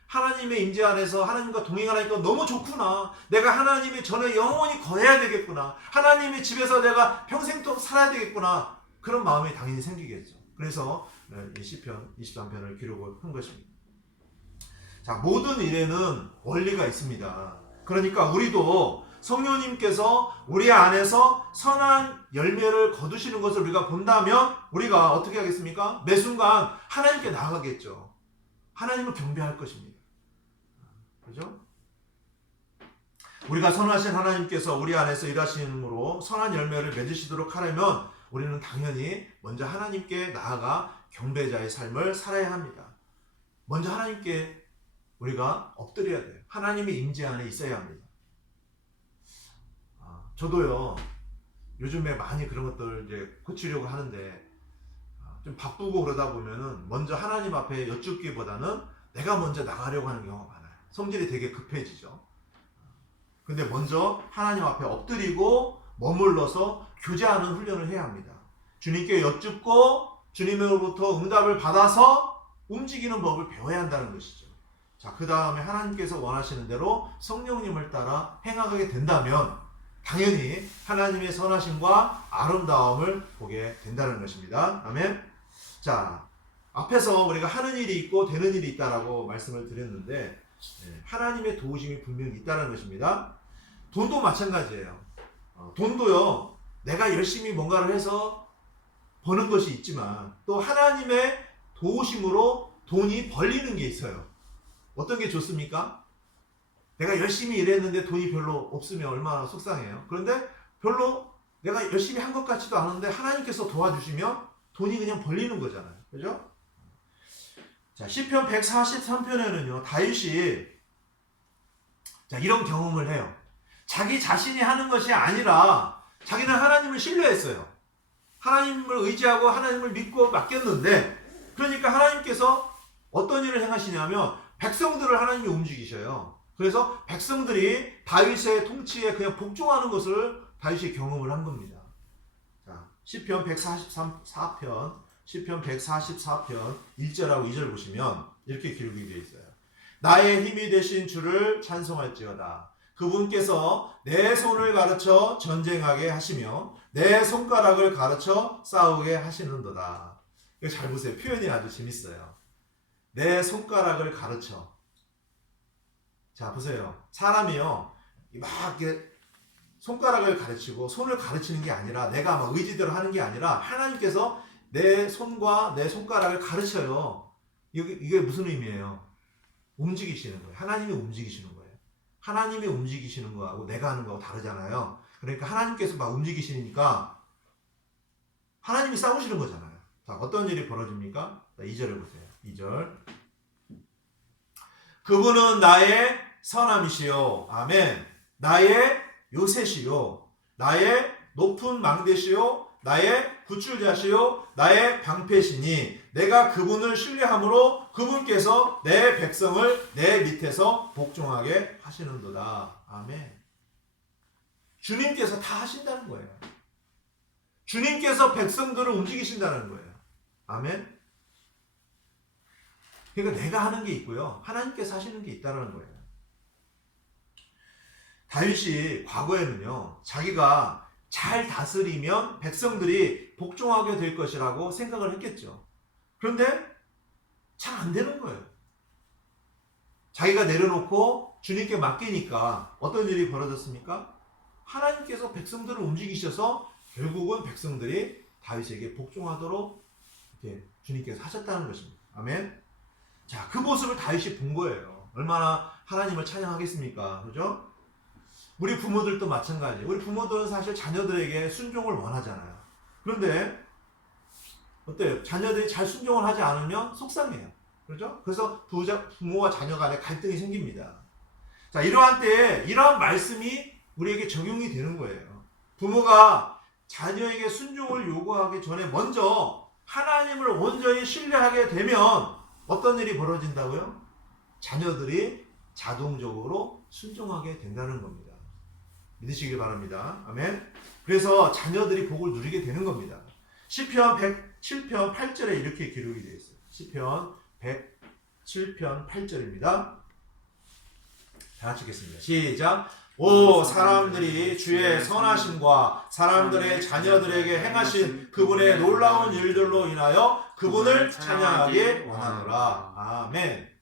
하나님의 임재 안에서 하나님과 동행하니까 너무 좋구나. 내가 하나님의 전에 영원히 거해야 되겠구나. 하나님의 집에서 내가 평생토록 살아야 되겠구나. 그런 마음이 당연히 생기겠죠. 그래서 이 시편 23편을 기록을 한 것입니다. 자, 모든 일에는 원리가 있습니다. 그러니까 우리도 성령님께서 우리 안에서 선한 열매를 거두시는 것을 우리가 본다면 우리가 어떻게 하겠습니까? 매 순간 하나님께 나아가겠죠. 하나님을 경배할 것입니다. 그죠? 우리가 선하신 하나님께서 우리 안에서 일하심으로 선한 열매를 맺으시도록 하려면 우리는 당연히 먼저 하나님께 나아가 경배자의 삶을 살아야 합니다. 먼저 하나님께 우리가 엎드려야 돼요. 하나님의 임재 안에 있어야 합니다. 저도요, 요즘에 많이 그런 것들 이제 고치려고 하는데 좀 바쁘고 그러다 보면은 먼저 하나님 앞에 여쭙기보다는 내가 먼저 나가려고 하는 경우가 많아요. 성질이 되게 급해지죠. 근데 먼저 하나님 앞에 엎드리고 머물러서 교제하는 훈련을 해야 합니다. 주님께 여쭙고 주님으로부터 응답을 받아서 움직이는 법을 배워야 한다는 것이죠. 자, 그 다음에 하나님께서 원하시는 대로 성령님을 따라 행하게 된다면 당연히 하나님의 선하심과 아름다움을 보게 된다는 것입니다. 아멘. 자, 앞에서 우리가 하는 일이 있고 되는 일이 있다라고 말씀을 드렸는데 하나님의 도우심이 분명히 있다는 것입니다. 돈도 마찬가지예요. 돈도요, 내가 열심히 뭔가를 해서 버는 것이 있지만 또 하나님의 도우심으로 돈이 벌리는 게 있어요. 어떤 게 좋습니까? 내가 열심히 일했는데 돈이 별로 없으면 얼마나 속상해요. 그런데 별로 내가 열심히 한 것 같지도 않은데 하나님께서 도와주시면 돈이 그냥 벌리는 거잖아요. 그죠? 자, 시편 143편에는요, 다윗이 이런 경험을 해요. 자기 자신이 하는 것이 아니라 자기는 하나님을 신뢰했어요. 하나님을 의지하고 하나님을 믿고 맡겼는데, 그러니까 하나님께서 어떤 일을 행하시냐면 백성들을 하나님이 움직이셔요. 그래서 백성들이 다윗의 통치에 그냥 복종하는 것을 다윗이 경험을 한 겁니다. 자, 시편 144편 1절하고 2절 보시면 이렇게 기록이 되어 있어요. 나의 힘이 되신 주를 찬송할지어다. 그분께서 내 손을 가르쳐 전쟁하게 하시며 내 손가락을 가르쳐 싸우게 하시는도다. 이거 잘 보세요. 표현이 아주 재밌어요. 내 손가락을 가르쳐. 자, 보세요. 사람이요, 막 이렇게 손가락을 가르치고 손을 가르치는 게 아니라 내가 막 의지대로 하는 게 아니라 하나님께서 내 손과 내 손가락을 가르쳐요. 이게 무슨 의미예요? 움직이시는 거예요. 하나님이 움직이시는 거예요. 하나님이 움직이시는 거하고 내가 하는 거하고 다르잖아요. 그러니까 하나님께서 막 움직이시니까 하나님이 싸우시는 거잖아요. 자, 어떤 일이 벌어집니까? 자, 2절을 보세요. 2절. 그분은 나의 선함이시요. 아멘. 나의 요새시요. 나의 높은 망대시요. 나의 구출자시요. 나의 방패시니 내가 그분을 신뢰함으로 그분께서 내 백성을 내 밑에서 복종하게 하시는도다. 아멘. 주님께서 다 하신다는 거예요. 주님께서 백성들을 움직이신다는 거예요. 아멘. 그러니까 내가 하는 게 있고요. 하나님께서 하시는 게 있다는 거예요. 다윗이 과거에는요, 자기가 잘 다스리면 백성들이 복종하게 될 것이라고 생각을 했겠죠. 그런데 잘 안 되는 거예요. 자기가 내려놓고 주님께 맡기니까 어떤 일이 벌어졌습니까? 하나님께서 백성들을 움직이셔서 결국은 백성들이 다윗에게 복종하도록 이렇게 주님께서 하셨다는 것입니다. 아멘. 자, 그 모습을 다윗이 본 거예요. 얼마나 하나님을 찬양하겠습니까? 그죠? 우리 부모들도 마찬가지예요. 우리 부모들은 사실 자녀들에게 순종을 원하잖아요. 그런데 어때요? 자녀들이 잘 순종을 하지 않으면 속상해요. 그렇죠? 그래서 부모와 자녀 간에 갈등이 생깁니다. 자, 이러한 때에 이러한 말씀이 우리에게 적용이 되는 거예요. 부모가 자녀에게 순종을 요구하기 전에 먼저 하나님을 온전히 신뢰하게 되면 어떤 일이 벌어진다고요? 자녀들이 자동적으로 순종하게 된다는 겁니다. 믿으시길 바랍니다. 아멘. 그래서 자녀들이 복을 누리게 되는 겁니다. 시편 107편 8절에 이렇게 기록이 되어 있어요. 시편 107편 8절입니다. 다 같이 읽겠습니다. 시작. 오 사람들이 주의 선하심과 사람들의 자녀들에게 행하신 그분의 놀라운 일들로 인하여 그분을 찬양하기 원하노라. 아멘.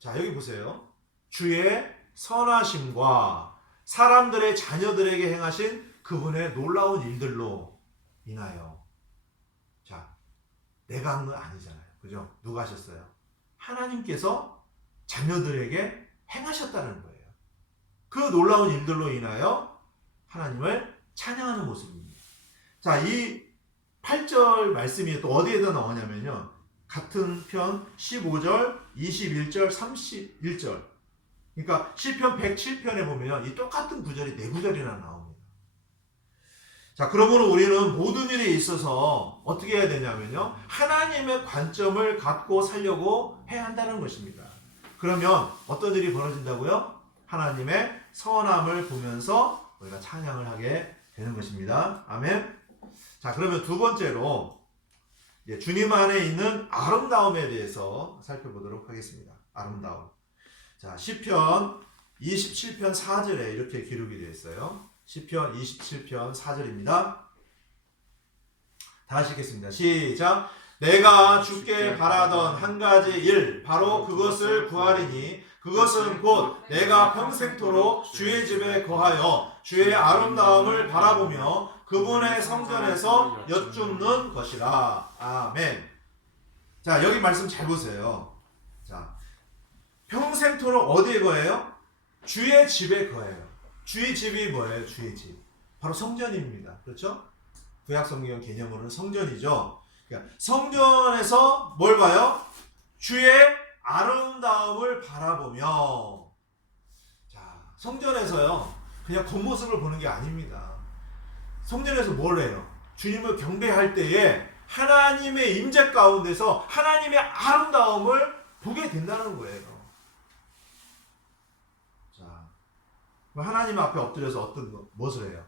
자, 여기 보세요. 주의 선하심과 사람들의 자녀들에게 행하신 그분의 놀라운 일들로 인하여. 자, 내가 한 건 아니잖아요. 그죠? 누가 하셨어요? 하나님께서 자녀들에게 행하셨다는 거예요. 그 놀라운 일들로 인하여 하나님을 찬양하는 모습입니다. 자, 이 8절 말씀이 또 어디에다 나오냐면요. 같은 편 15절, 21절, 31절. 그러니까 시편 107편에 보면 이 똑같은 구절이 4구절이나 나옵니다. 자, 그러므로 우리는 모든 일에 있어서 어떻게 해야 되냐면요. 하나님의 관점을 갖고 살려고 해야 한다는 것입니다. 그러면 어떤 일이 벌어진다고요? 하나님의 선함을 보면서 우리가 찬양을 하게 되는 것입니다. 아멘. 자, 그러면 두 번째로 주님 안에 있는 아름다움에 대해서 살펴보도록 하겠습니다. 아름다움. 자, 시편 27편 4절에 이렇게 기록이 되어 있어요. 시편 27편 4절입니다. 다시 읽겠습니다. 시작. 내가 주께 바라던 한 가지 일 바로 그것을 구하리니 그것은 곧 내가 평생토록 주의 집에 거하여 주의 아름다움을 바라보며 그분의 성전에서 여쭙는 것이라. 아멘. 자, 여기 말씀 잘 보세요. 자, 평생토록 어디에 거해요? 주의 집에 거해요. 주의 집이 뭐예요? 주의 집. 바로 성전입니다. 그렇죠? 구약성경 개념으로는 성전이죠. 그러니까 성전에서 뭘 봐요? 주의 아름다움을 바라보며. 자, 성전에서요, 그냥 겉모습을 보는 게 아닙니다. 성전에서 뭘 해요? 주님을 경배할 때에 하나님의 임재 가운데서 하나님의 아름다움을 보게 된다는 거예요. 자, 하나님 앞에 엎드려서 어떤 무엇을 해요?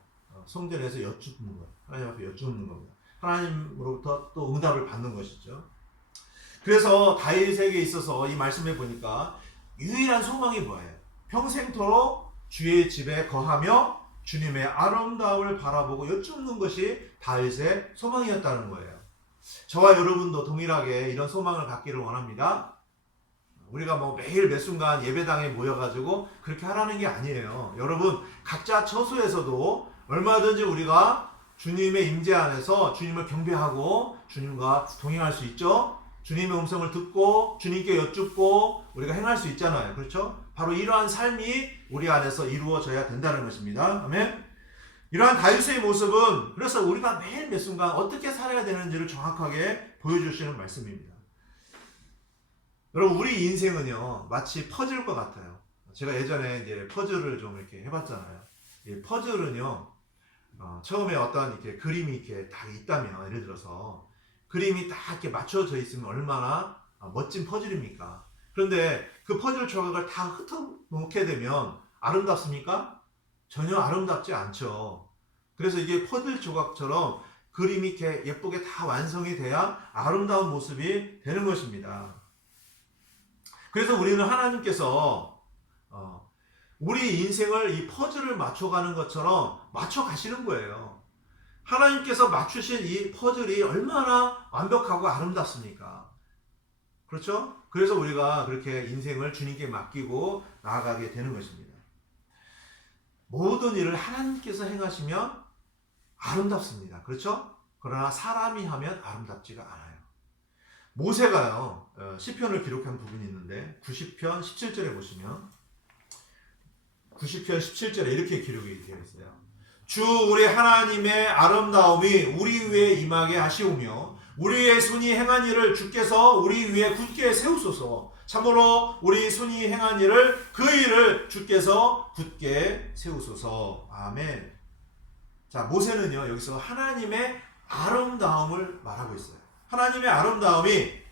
성전에서 여쭙는 것. 하나님 앞에 여쭙는 겁니다. 하나님으로부터 또 응답을 받는 것이죠. 그래서 다윗에게 있어서 이 말씀에 보니까 유일한 소망이 뭐예요? 평생토록 주의 집에 거하며 주님의 아름다움을 바라보고 여쭙는 것이 다윗의 소망이었다는 거예요. 저와 여러분도 동일하게 이런 소망을 갖기를 원합니다. 우리가 뭐 매일 매 순간 예배당에 모여가지고 그렇게 하라는 게 아니에요. 여러분 각자 처소에서도 얼마든지 우리가 주님의 임재 안에서 주님을 경배하고 주님과 동행할 수 있죠. 주님의 음성을 듣고 주님께 여쭙고 우리가 행할 수 있잖아요. 그렇죠? 바로 이러한 삶이 우리 안에서 이루어져야 된다는 것입니다. 아멘. 이러한 다윗의 모습은 그래서 우리가 매일 매 순간 어떻게 살아야 되는지를 정확하게 보여주시는 말씀입니다. 여러분 우리 인생은요 마치 퍼즐과 같아요. 제가 예전에 이제 퍼즐을 좀 이렇게 해봤잖아요. 이 퍼즐은요 처음에 어떤 이렇게 그림이 이렇게 딱 있다면 예를 들어서 그림이 딱 이렇게 맞춰져 있으면 얼마나 멋진 퍼즐입니까? 그런데 그 퍼즐 조각을 다 흩어놓게 되면 아름답습니까? 전혀 아름답지 않죠. 그래서 이게 퍼즐 조각처럼 그림이 이렇게 예쁘게 다 완성이 돼야 아름다운 모습이 되는 것입니다. 그래서 우리는 하나님께서 우리 인생을 이 퍼즐을 맞춰가는 것처럼 맞춰가시는 거예요. 하나님께서 맞추신 이 퍼즐이 얼마나 완벽하고 아름답습니까? 그렇죠? 그래서 우리가 그렇게 인생을 주님께 맡기고 나아가게 되는 것입니다. 모든 일을 하나님께서 행하시면 아름답습니다. 그렇죠? 그러나 사람이 하면 아름답지가 않아요. 모세가요 시편을 기록한 부분이 있는데 90편 17절에 보시면 90편 17절에 이렇게 기록이 되어 있어요. 주 우리 하나님의 아름다움이 우리 위에 임하게 하시오며 우리의 손이 행한 일을 주께서 우리 위에 굳게 세우소서. 참으로 우리 손이 행한 일을 그 일을 주께서 굳게 세우소서. 아멘. 자, 모세는요 여기서 하나님의 아름다움을 말하고 있어요. 하나님의 아름다움이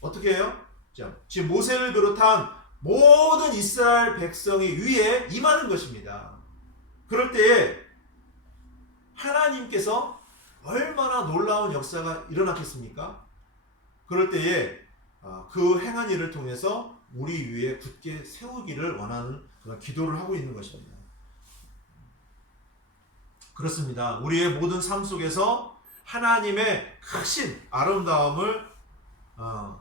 어떻게 해요? 자, 지금 모세를 비롯한 모든 이스라엘 백성이 위에 임하는 것입니다. 그럴 때에 하나님께서 얼마나 놀라운 역사가 일어났겠습니까? 그럴 때에 그 행한 일을 통해서 우리 위에 굳게 세우기를 원하는 그런 기도를 하고 있는 것입니다. 그렇습니다. 우리의 모든 삶 속에서 하나님의 크신 아름다움을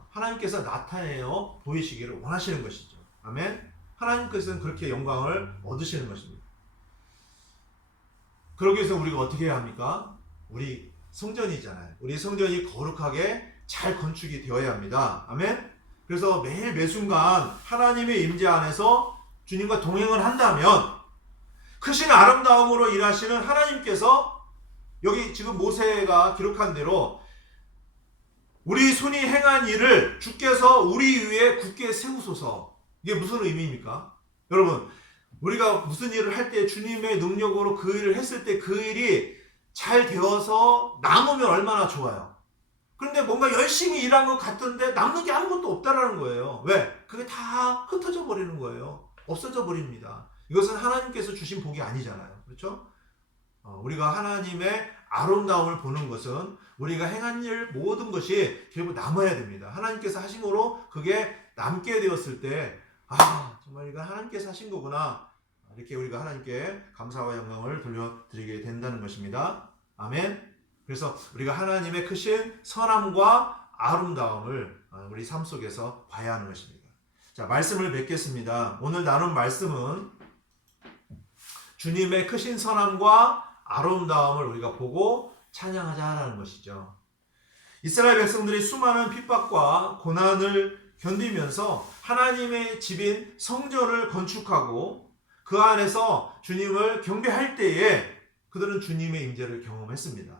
하나님께서 나타내어 보이시기를 원하시는 것이죠. 아멘. 하나님께서는 그렇게 영광을 얻으시는 것입니다. 그러기 위해서 우리가 어떻게 해야 합니까? 우리 성전이잖아요. 우리 성전이 거룩하게 잘 건축이 되어야 합니다. 아멘. 그래서 매일 매순간 하나님의 임재 안에서 주님과 동행을 한다면 크신 아름다움으로 일하시는 하나님께서 여기 지금 모세가 기록한 대로 우리 손이 행한 일을 주께서 우리 위에 굳게 세우소서. 이게 무슨 의미입니까? 여러분 우리가 무슨 일을 할 때 주님의 능력으로 그 일을 했을 때 그 일이 잘 되어서 남으면 얼마나 좋아요. 그런데 뭔가 열심히 일한 것 같던데 남는 게 아무것도 없다라는 거예요. 왜? 그게 다 흩어져 버리는 거예요. 없어져 버립니다. 이것은 하나님께서 주신 복이 아니잖아요. 그렇죠? 우리가 하나님의 아름다움을 보는 것은 우리가 행한 일 모든 것이 결국 남아야 됩니다. 하나님께서 하신 거로 그게 남게 되었을 때 정말 이건 하나님께서 하신 거구나. 이렇게 우리가 하나님께 감사와 영광을 돌려드리게 된다는 것입니다. 아멘. 그래서 우리가 하나님의 크신 선함과 아름다움을 우리 삶 속에서 봐야 하는 것입니다. 자, 말씀을 맺겠습니다. 오늘 나눈 말씀은 주님의 크신 선함과 아름다움을 우리가 보고 찬양하자라는 것이죠. 이스라엘 백성들이 수많은 핍박과 고난을 견디면서 하나님의 집인 성전을 건축하고 그 안에서 주님을 경배할 때에 그들은 주님의 임재를 경험했습니다.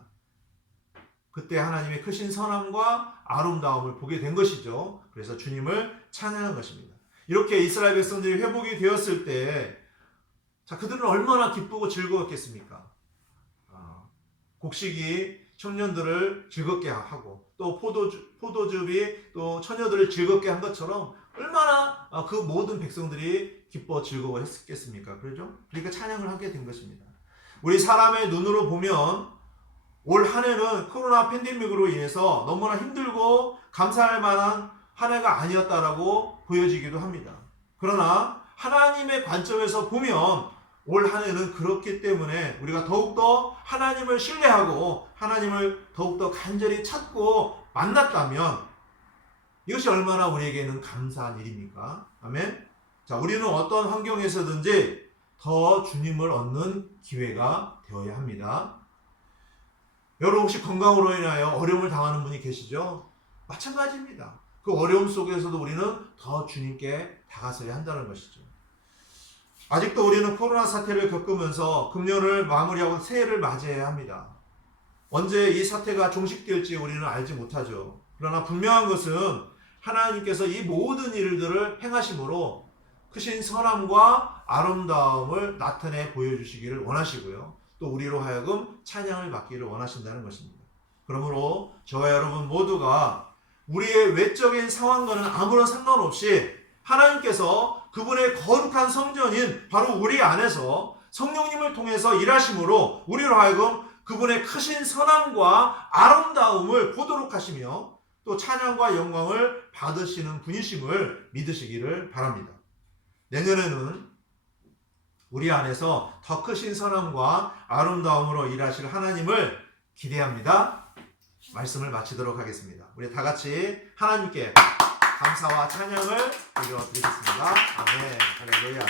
그때 하나님의 크신 선함과 아름다움을 보게 된 것이죠. 그래서 주님을 찬양한 것입니다. 이렇게 이스라엘 백성들이 회복이 되었을 때 그들은 얼마나 기쁘고 즐거웠겠습니까? 곡식이 청년들을 즐겁게 하고 또 포도즙이 또 처녀들을 즐겁게 한 것처럼 얼마나 그 모든 백성들이 기뻐 즐거워했겠습니까? 그렇죠? 그러니까 찬양을 하게 된 것입니다. 우리 사람의 눈으로 보면 올 한 해는 코로나 팬데믹으로 인해서 너무나 힘들고 감사할 만한 한 해가 아니었다라고 보여지기도 합니다. 그러나 하나님의 관점에서 보면 올 한 해는 그렇기 때문에 우리가 더욱더 하나님을 신뢰하고 하나님을 더욱더 간절히 찾고 만났다면 이것이 얼마나 우리에게는 감사한 일입니까? 아멘. 자, 우리는 어떤 환경에서든지 더 주님을 얻는 기회가 되어야 합니다. 여러분 혹시 건강으로 인하여 어려움을 당하는 분이 계시죠? 마찬가지입니다. 그 어려움 속에서도 우리는 더 주님께 다가서야 한다는 것이죠. 아직도 우리는 코로나 사태를 겪으면서 금년을 마무리하고 새해를 맞이해야 합니다. 언제 이 사태가 종식될지 우리는 알지 못하죠. 그러나 분명한 것은 하나님께서 이 모든 일들을 행하심으로 크신 선함과 아름다움을 나타내 보여주시기를 원하시고요. 또 우리로 하여금 찬양을 받기를 원하신다는 것입니다. 그러므로 저와 여러분 모두가 우리의 외적인 상황과는 아무런 상관없이 하나님께서 그분의 거룩한 성전인 바로 우리 안에서 성령님을 통해서 일하심으로 우리로 하여금 그분의 크신 선함과 아름다움을 보도록 하시며 또 찬양과 영광을 받으시는 분이심을 믿으시기를 바랍니다. 내년에는 우리 안에서 더 크신 선함과 아름다움으로 일하실 하나님을 기대합니다. 말씀을 마치도록 하겠습니다. 우리 다 같이 하나님께 감사와 찬양을 올려드리겠습니다. 아멘. 할렐루야.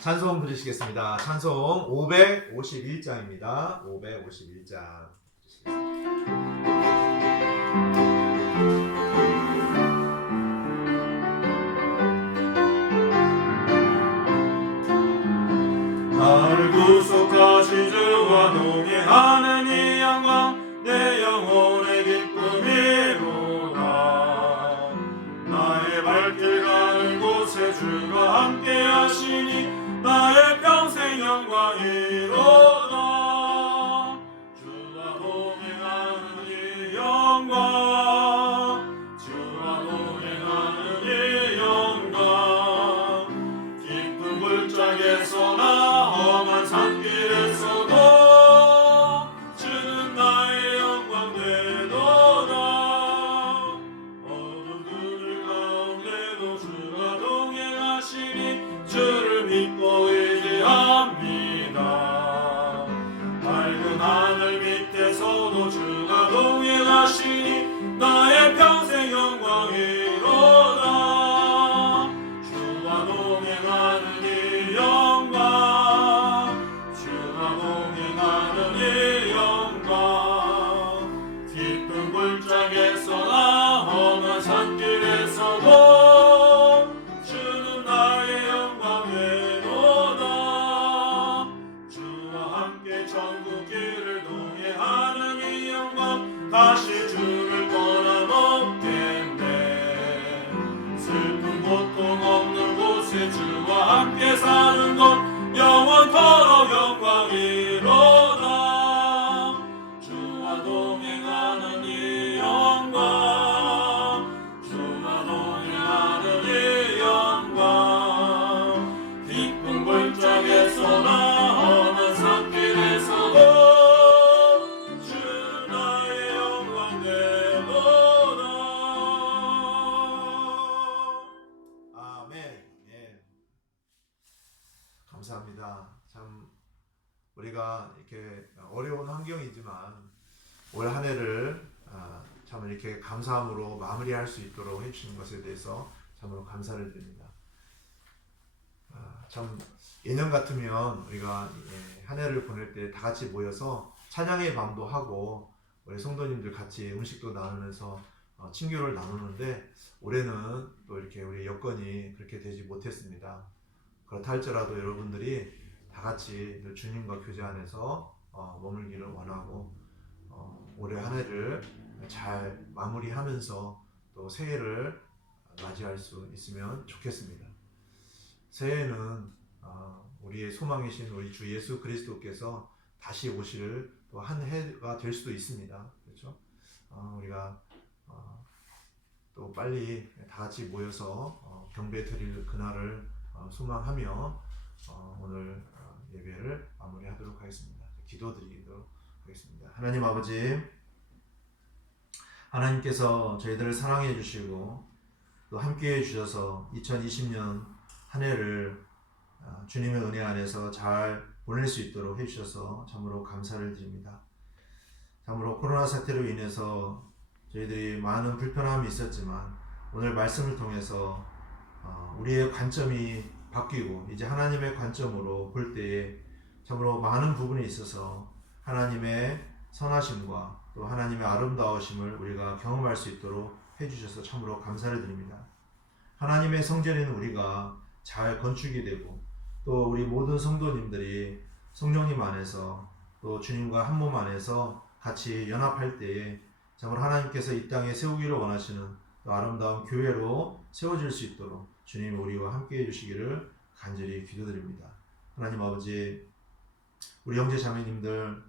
찬송 부르시겠습니다. 찬송 551장입니다. 551장. 나를 구속하신 주와 동행하는 이 영광 내 영혼의 기쁨이로다. 나의 발길 가는 곳에 주가 함께 하시니 나의 평생 영광이로다. 주와 동행하는 이 영광, 주와 동행하는 이 영광, 깊은 골짜기에서 나 험한 산길에서도 주는 나의 영광 되도다. 어두운 그늘 가운데도 주가 동행하시니 주를 믿고 의지합니다. 밝은 하늘 밑에서도 주가 동행하시니 나의 평생 영광이로다. 주와 동행하는 이 영광, 주와 동행하는 이 영광, 깊은 골짜기에서나 험한 산길에서도 주는 나의 영광 되도다. 주와 함께 천국 길을 동행하는 이 영광, 다시 주를 떠나 없겠네. 슬픈 고통 없는 곳에 주와 함께 사는 것 영원토록 영광이로다. 주와 동행하는 이 영광, 주와 동행하는 이 영광, 깊은 골짜기에서나 험한 산길에서도 주는 나의 영광 되도다. 아멘. 예. 감사합니다. 참 우리가 이렇게 어려운 환경이지만 올 한 해를 참 이렇게 감사함으로 마무리할 수 있도록 해주신 것에 대해서 참으로 감사를 드립니다. 참 예년 같으면 우리가 한 해를 보낼 때 다 같이 모여서 찬양의 밤도 하고 우리 성도님들 같이 음식도 나누면서 친교를 나누는데 올해는 또 이렇게 우리 여건이 그렇게 되지 못했습니다. 그렇다 할지라도 여러분들이 다 같이 주님과 교제 안에서 머물기를 원하고 올해 한 해를 잘 마무리하면서 또 새해를 맞이할 수 있으면 좋겠습니다. 새해는 우리의 소망이신 우리 주 예수 그리스도께서 다시 오실 또 한 해가 될 수도 있습니다. 그렇죠? 우리가 또 빨리 다 같이 모여서 경배 드릴 그날을 소망하며 오늘 예배를 마무리하도록 하겠습니다. 기도드리도록 하겠습니다. 하나님 아버지, 하나님께서 저희들을 사랑해 주시고 또 함께해 주셔서 2020년 한 해를 주님의 은혜 안에서 잘 보낼 수 있도록 해주셔서 참으로 감사를 드립니다. 참으로 코로나 사태로 인해서 저희들이 많은 불편함이 있었지만 오늘 말씀을 통해서 우리의 관점이 바뀌고 이제 하나님의 관점으로 볼 때에 참으로 많은 부분에 있어서 하나님의 선하심과 또 하나님의 아름다우심을 우리가 경험할 수 있도록 해주셔서 참으로 감사를 드립니다. 하나님의 성전인 우리가 잘 건축이 되고 또 우리 모든 성도님들이 성령님 안에서 또 주님과 한 몸 안에서 같이 연합할 때에 정말 하나님께서 이 땅에 세우기를 원하시는 또 아름다운 교회로 세워질 수 있도록 주님이 우리와 함께 해주시기를 간절히 기도드립니다. 하나님 아버지, 우리 형제 자매님들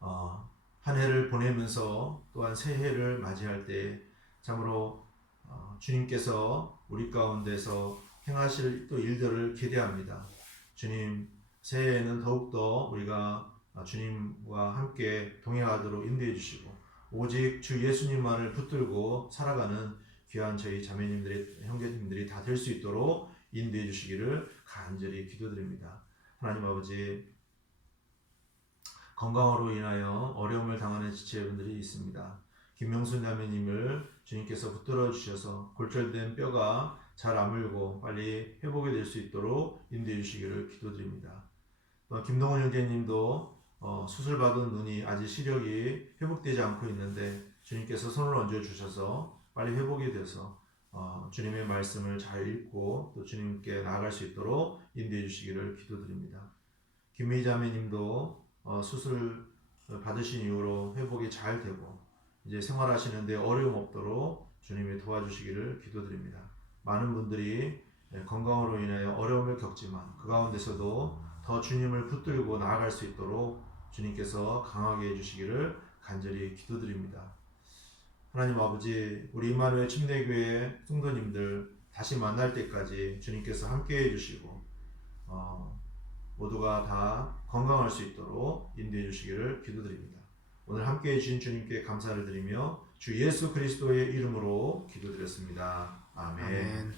한 해를 보내면서 또한 새해를 맞이할 때 참으로 주님께서 우리 가운데서 행하실 또 일들을 기대합니다. 주님, 새해에는 더욱더 우리가 주님과 함께 동행하도록 인도해 주시고 오직 주 예수님만을 붙들고 살아가는 귀한 저희 자매님들이 형제님들이 다 될 수 있도록 인도해 주시기를 간절히 기도드립니다. 하나님 아버지, 건강으로 인하여 어려움을 당하는 지체분들이 있습니다. 김명순 자매님을 주님께서 붙들어 주셔서 골절된 뼈가 잘 아물고 빨리 회복이 될 수 있도록 인도해 주시기를 기도드립니다. 김동훈 형제님도 수술받은 눈이 아직 시력이 회복되지 않고 있는데 주님께서 손을 얹어 주셔서 빨리 회복이 돼서 주님의 말씀을 잘 읽고 또 주님께 나아갈 수 있도록 인도해 주시기를 기도드립니다. 김미 자매님도 수술 받으신 이후로 회복이 잘 되고 이제 생활하시는데 어려움 없도록 주님이 도와주시기를 기도드립니다. 많은 분들이 건강으로 인하여 어려움을 겪지만 그 가운데서도 더 주님을 붙들고 나아갈 수 있도록 주님께서 강하게 해주시기를 간절히 기도드립니다. 하나님 아버지, 우리 임마누엘 침례교회 성도님들 다시 만날 때까지 주님께서 함께 해주시고 모두가 다 건강할 수 있도록 인도해 주시기를 기도드립니다. 오늘 함께 해주신 주님께 감사를 드리며 주 예수 그리스도의 이름으로 기도드렸습니다. 아멘.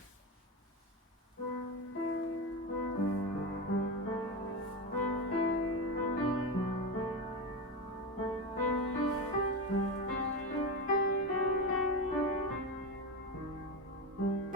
아멘.